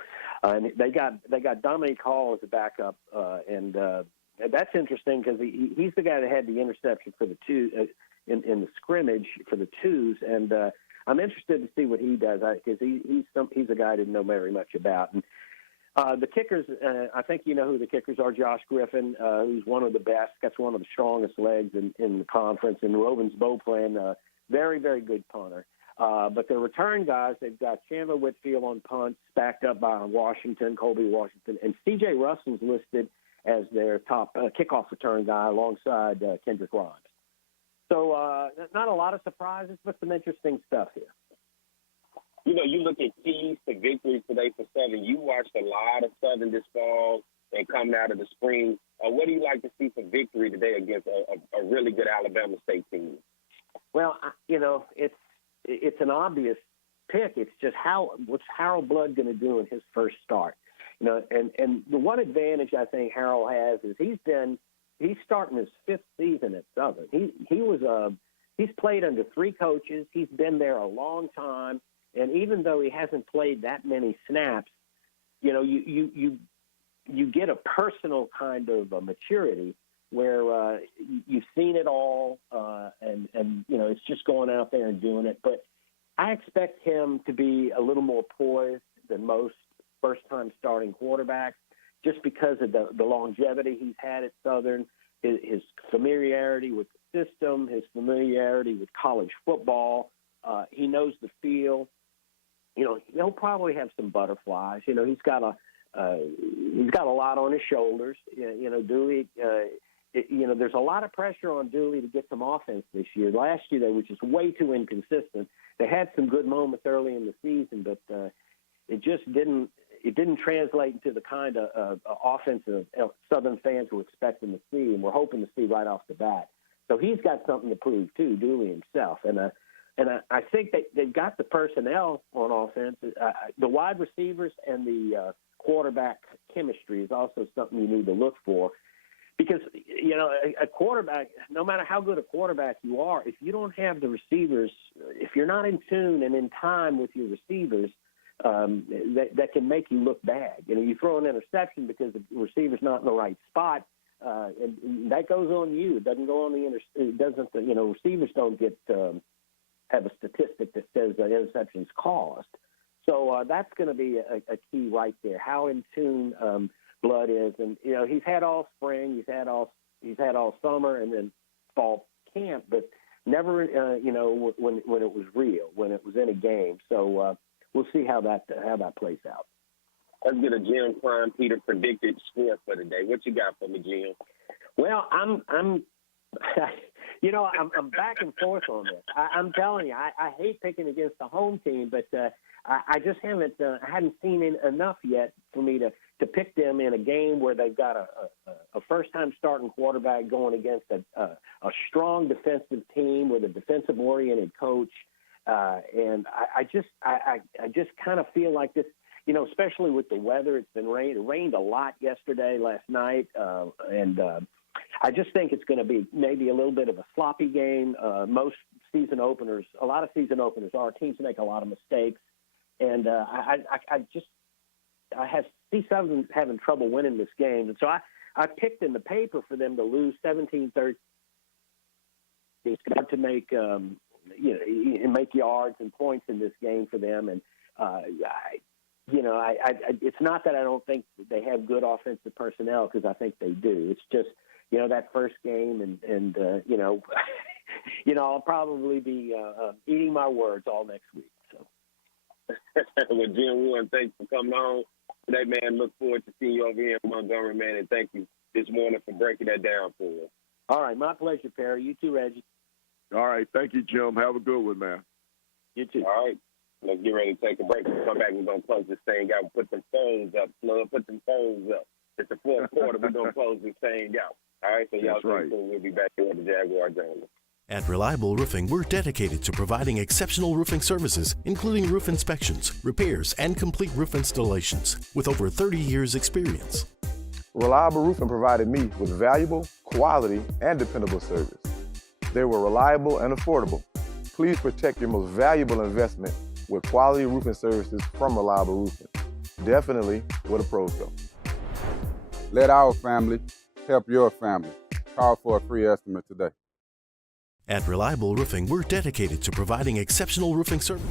And they got Dominique Hall as a backup, and that's interesting because he's the guy that had the interception for the two in the scrimmage for the twos, and I'm interested to see what he does because he's a guy I didn't know very much about. And the kickers, I think you know who the kickers are. Josh Griffin, who's one of the best, got one of the strongest legs in the conference, and Rovens Beauplan, very, very good punter. But the return guys, they've got Chandler Whitfield on punts, backed up by Colby Washington, and C.J. Russell's listed as their top kickoff return guy alongside Kendrick Rhymes. So not a lot of surprises, but some interesting stuff here. You look at keys to victory today for Southern. You watched a lot of Southern this fall and coming out of the spring. What do you like to see for victory today against a really good Alabama State team? Well, it's an obvious pick. It's just what's Harold Blood going to do in his first start? And the one advantage I think Harold has is he's starting his 5th season at Southern. He's played under 3 coaches. He's been there a long time. And even though he hasn't played that many snaps, you get a personal kind of a maturity where you've seen it all, and it's just going out there and doing it. But I expect him to be a little more poised than most first-time starting quarterbacks, just because of the longevity he's had at Southern, his familiarity with the system, his familiarity with college football. He knows the feel. He'll probably have some butterflies. He's got a lot on his shoulders. Dooley. There's a lot of pressure on Dooley to get some offense this year. Last year they were just way too inconsistent. They had some good moments early in the season, but it just didn't. It didn't translate into the kind of offense that Southern fans were expecting to see and we're hoping to see right off the bat. So he's got something to prove too, Dooley himself. And I think they've got the personnel on offense. The wide receivers and the quarterback chemistry is also something you need to look for. Because, a quarterback, no matter how good a quarterback you are, if you don't have the receivers, if you're not in tune and in time with your receivers, that can make you look bad. You throw an interception because the receiver's not in the right spot, and that goes on you. It doesn't go on it doesn't. Receivers don't get have a statistic that says that interceptions caused. So that's going to be a key right there. How in tune Blood is, and he's had all spring, he's had all summer, and then fall camp, but never when it was real, when it was in a game. So. We'll see how that plays out. Let's get a Jim Prime Peter predicted score for today. What you got for me, Jim? Well, I'm I'm back and forth on this. I'm telling you, I hate picking against the home team, but I just haven't seen enough yet for me to pick them in a game where they've got a first-time starting quarterback going against a strong defensive team with a defensive-oriented coach. And I just kind of feel like this, especially with the weather. It's been rained. It rained a lot yesterday, last night, and I just think it's going to be maybe a little bit of a sloppy game. Most season openers, a lot of season openers are. Teams make a lot of mistakes, and I see Southern having trouble winning this game, and so I picked in the paper for them to lose 17-13. It's got to make make yards and points in this game for them, and it's not that I don't think they have good offensive personnel, because I think they do. It's just that first game, and I'll probably be eating my words all next week. So, well, Jim Warren, thanks for coming on today, man. Look forward to seeing you over here in Montgomery, man, and thank you this morning for breaking that down for us. All right, my pleasure, Perry. You too, Reggie. All right, thank you, Jim. Have a good one, man. You too. All right, let's get ready to take a break. We'll come back. We're going to close this thing out. Put them phones up, Flood. Put them phones up. It's the fourth quarter. We're going to close this thing out. All right, so y'all That's right. Cool. We'll be back here with the Jaguar Journal. At Reliable Roofing, we're dedicated to providing exceptional roofing services, including roof inspections, repairs, and complete roof installations, with over 30 years' experience. Reliable Roofing provided me with valuable, quality, and dependable service. They were reliable and affordable. Please protect your most valuable investment with quality roofing services from Reliable Roofing. Definitely where the pros go. Let our family help your family. Call for a free estimate today. At Reliable Roofing, we're dedicated to providing exceptional roofing service.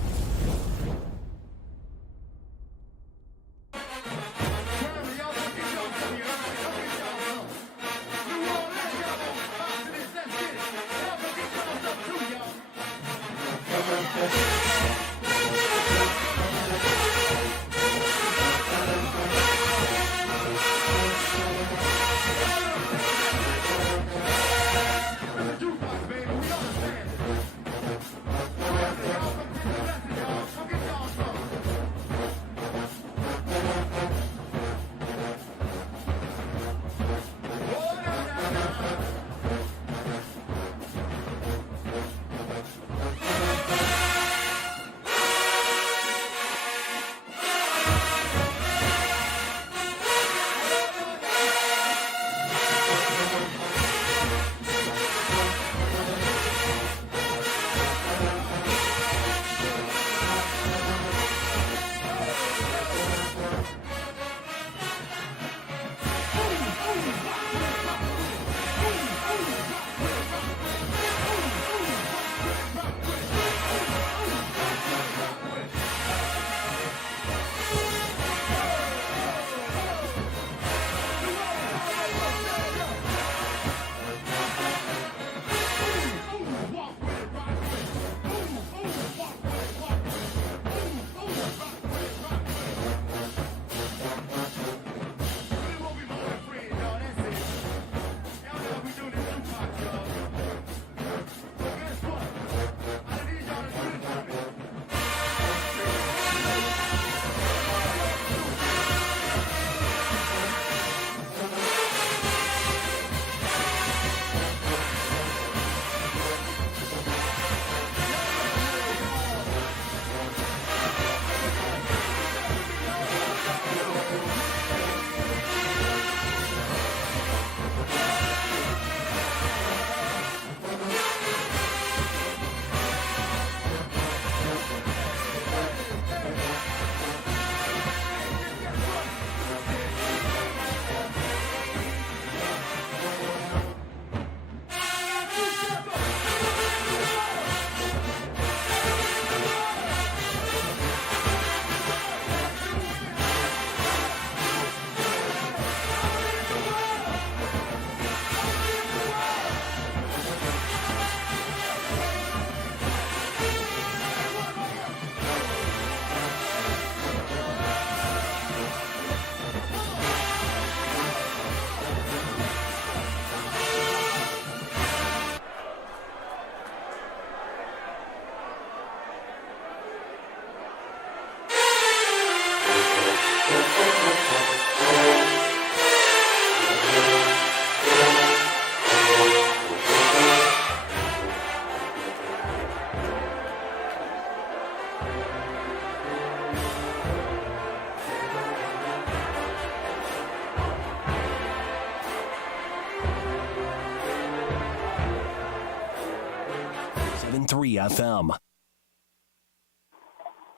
FM.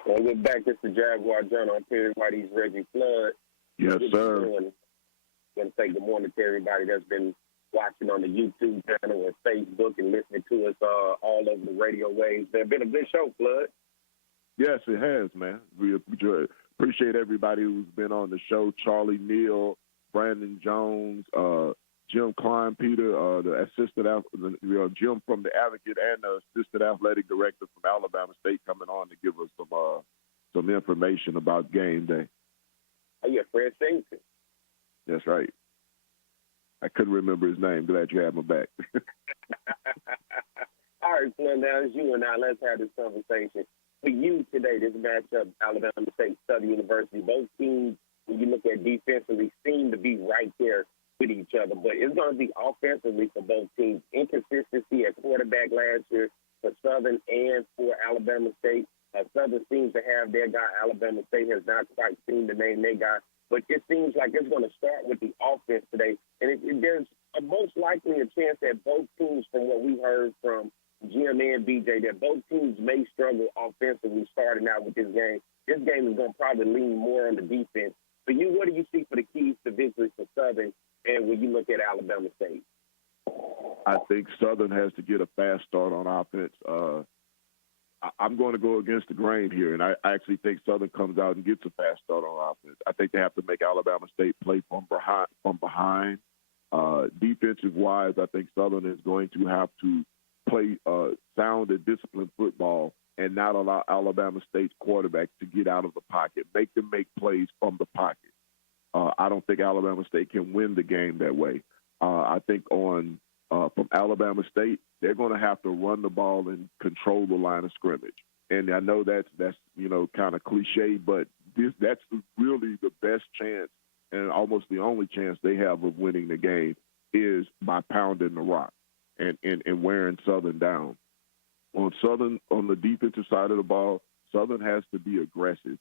Well, we're back. This is the Jaguar Journal. I'm here with he's Reggie Flood. Yes, sir. I'm going to say good morning to everybody that's been watching on the YouTube channel and Facebook and listening to us all over the radio waves. It's been a good show, Flood. Yes, it has, man. We appreciate everybody who's been on the show. Charlie, Neal, Brandon Jones, Jim Klein, Peter, the assistant, Jim from the Advocate, and the assistant athletic director from Alabama State coming on to give us some information about game day. Oh, yeah, Fred Singleton. That's right. I couldn't remember his name. Glad you had my back. All right, so now it's you and I. Let's have this conversation. For you today, this matchup, Alabama State, Southern University, both teams, when you look at defensively, seem to be right there with each other. But it's going to be offensively for both teams. Inconsistency at quarterback last year for Southern and for Alabama State. Southern seems to have their guy. Alabama State has not quite seen the name their guy. But it seems like it's going to start with the offense today. And there's most likely a chance that both teams, from what we heard from Jim and BJ, that both teams may struggle offensively starting out with this game. This game is going to probably lean more on the defense. For you, what do you see for the keys to victory for Southern and when you look at Alabama State? I think Southern has to get a fast start on offense. I'm going to go against the grain here, and I actually think Southern comes out and gets a fast start on offense. I think they have to make Alabama State play from behind. Defensive-wise, I think Southern is going to have to play sound and disciplined football and not allow Alabama State's quarterback to get out of the pocket, make them make plays from the pocket. I don't think Alabama State can win the game that way. I think from Alabama State, they're going to have to run the ball and control the line of scrimmage. And I know that's kind of cliche, but that's really the best chance and almost the only chance they have of winning the game is by pounding the rock and wearing Southern down. On the defensive side of the ball, Southern has to be aggressive.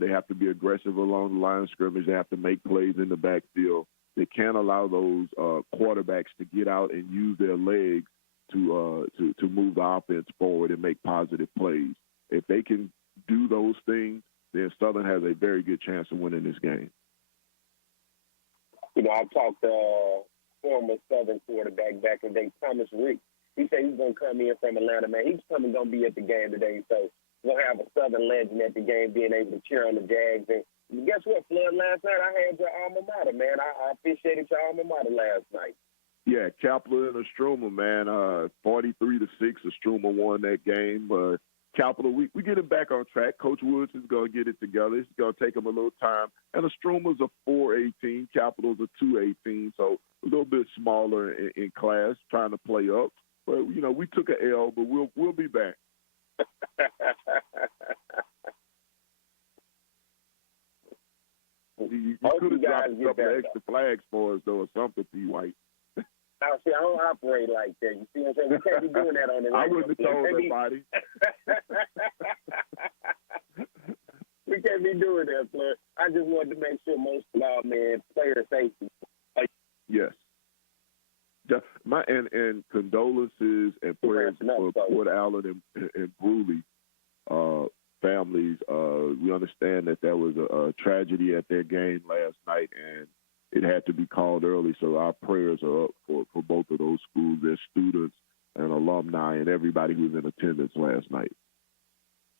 They have to be aggressive along the line of scrimmage. They have to make plays in the backfield. They can't allow those quarterbacks to get out and use their legs to move the offense forward and make positive plays. If they can do those things, then Southern has a very good chance of winning this game. I talked to former Southern quarterback back in the day, Thomas Rick. He said he's going to come in from Atlanta, man. He's going to be at the game today, so we'll have a Southern legend at the game being able to cheer on the Jags. And guess what, Flood? Last night I had your alma mater, man. I appreciated your alma mater last night. Yeah, Capital and Struma, man. 43-6, Struma won that game. Capital, we get it back on track. Coach Woods is going to get it together. It's going to take him a little time. And Struma's a 4-18. Capital's a 2-18, so a little bit smaller in class, trying to play up. But, we took an L, but we'll be back. You could have dropped a couple of extra flags for us, though, or something, P. White. See, I don't operate like that. You see what I'm saying? We can't be doing that on the radio. I wouldn't have told nobody. We can't be doing that, Flood. I just wanted to make sure most of all, man, player safety. Yes. And condolences and prayers for Port Allen and Bruley families. We understand that there was a tragedy at their game last night, and it had to be called early. So our prayers are up for both of those schools, their students and alumni, and everybody who was in attendance last night.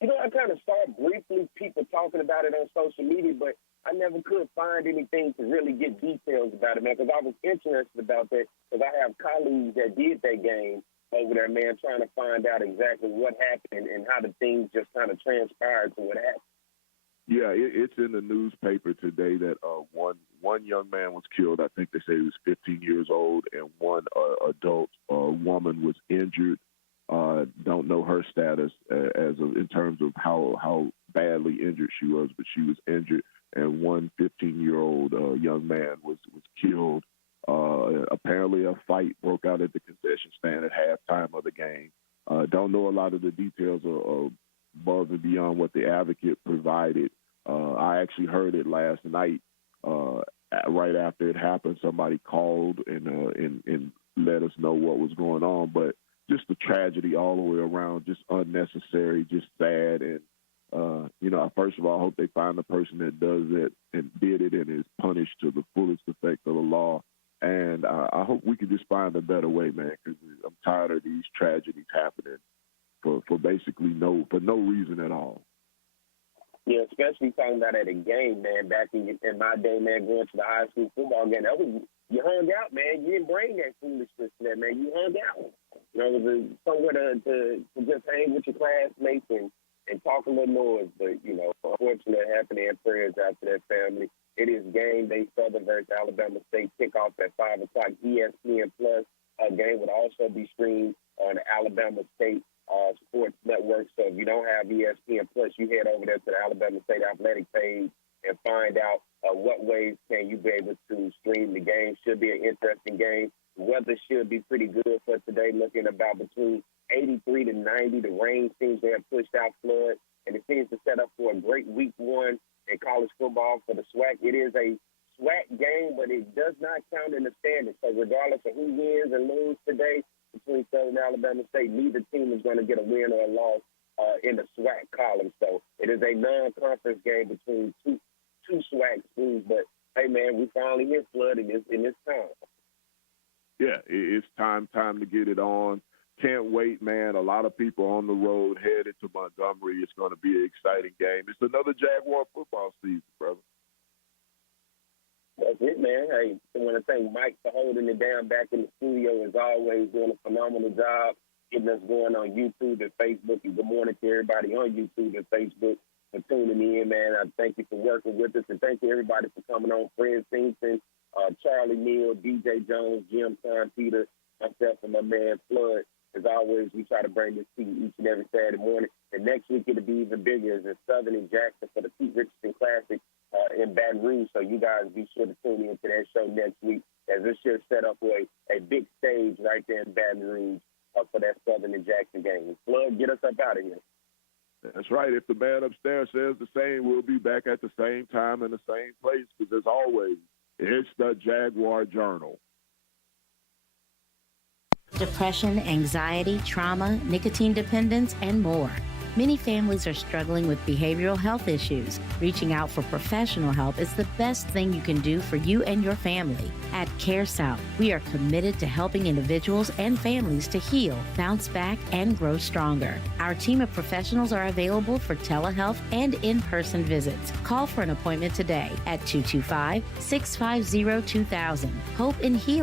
I kind of saw briefly people talking about it on social media, but I never could find anything to really get details about it, man, because I was interested about that because I have colleagues that did that game over there, man, trying to find out exactly what happened and how the things just kind of transpired to what happened. Yeah, it's in the newspaper today that one young man was killed. I think they say he was 15 years old, and one adult woman was injured. Don't know her status in terms of how badly injured she was, but she was injured. And one 15-year-old young man was killed. Apparently a fight broke out at the concession stand at halftime of the game. Don't know a lot of the details above and beyond what the Advocate provided. I actually heard it last night. Right after it happened, somebody called and let us know what was going on. But just a tragedy all the way around, just unnecessary, just sad. And, first of all, I hope they find the person that does it and did it and is punished to the fullest effect of the law. And I hope we can just find a better way, man, because I'm tired of these tragedies happening for basically no reason at all. Yeah, especially talking about at a game, man. Back in my day, man, going to the high school football game, you hung out, man. You didn't bring that foolishness to that, man. You hung out. It was somewhere to just hang with your classmates and talk a little noise. But, unfortunately, it happened, and prayers out to that family. It is game day, Southern versus Alabama State, kickoff at 5 o'clock. ESPN Plus game would also be streamed on the Alabama State Sports Network. So if you don't have ESPN Plus, you head over there to the Alabama State Athletic page and find out what ways can you be able to stream the game. Should be an interesting game. The weather should be pretty good for today, looking about between 83 to 90. The rain seems to have pushed out flood, and it seems to set up for a great week one in college football for the SWAC. It is a SWAC game, but it does not count in the standings. So regardless of who wins and loses today between Southern Alabama State, neither team is going to get a win or a loss in the SWAC column. So it is a non-conference game between two SWAC schools. But, hey, man, we finally hit Flood in this time. Yeah, it's time to get it on. Can't wait, man. A lot of people on the road headed to Montgomery. It's going to be an exciting game. It's another Jaguar football season, brother. That's it, man. Hey, I want to thank Mike for holding it down back in the studio, as always, doing a phenomenal job getting us going on YouTube and Facebook. And good morning to everybody on YouTube and Facebook for tuning in, man. I thank you for working with us, and thank you, everybody, for coming on. Fred Singleton, Charlie Neal, DJ Jones, Jim Con, Peter, myself, and my man Flood. As always, we try to bring this to you each and every Saturday morning. And next week it'll be even bigger, as in Southern and Jackson for the Pete Richardson Classic in Baton Rouge. So you guys be sure to tune in to that show next week, as this should set up a big stage right there in Baton Rouge for that Southern and Jackson game. Flood, get us up out of here. That's right. If the man upstairs says the same, we'll be back at the same time in the same place, because as always, it's the Jaguar Journal. Depression, anxiety, trauma, nicotine dependence, and more. Many families are struggling with behavioral health issues. Reaching out for professional help is the best thing you can do for you and your family. At CareSouth, we are committed to helping individuals and families to heal, bounce back, and grow stronger. Our team of professionals are available for telehealth and in-person visits. Call for an appointment today at 225-650-2000. Hope in Healing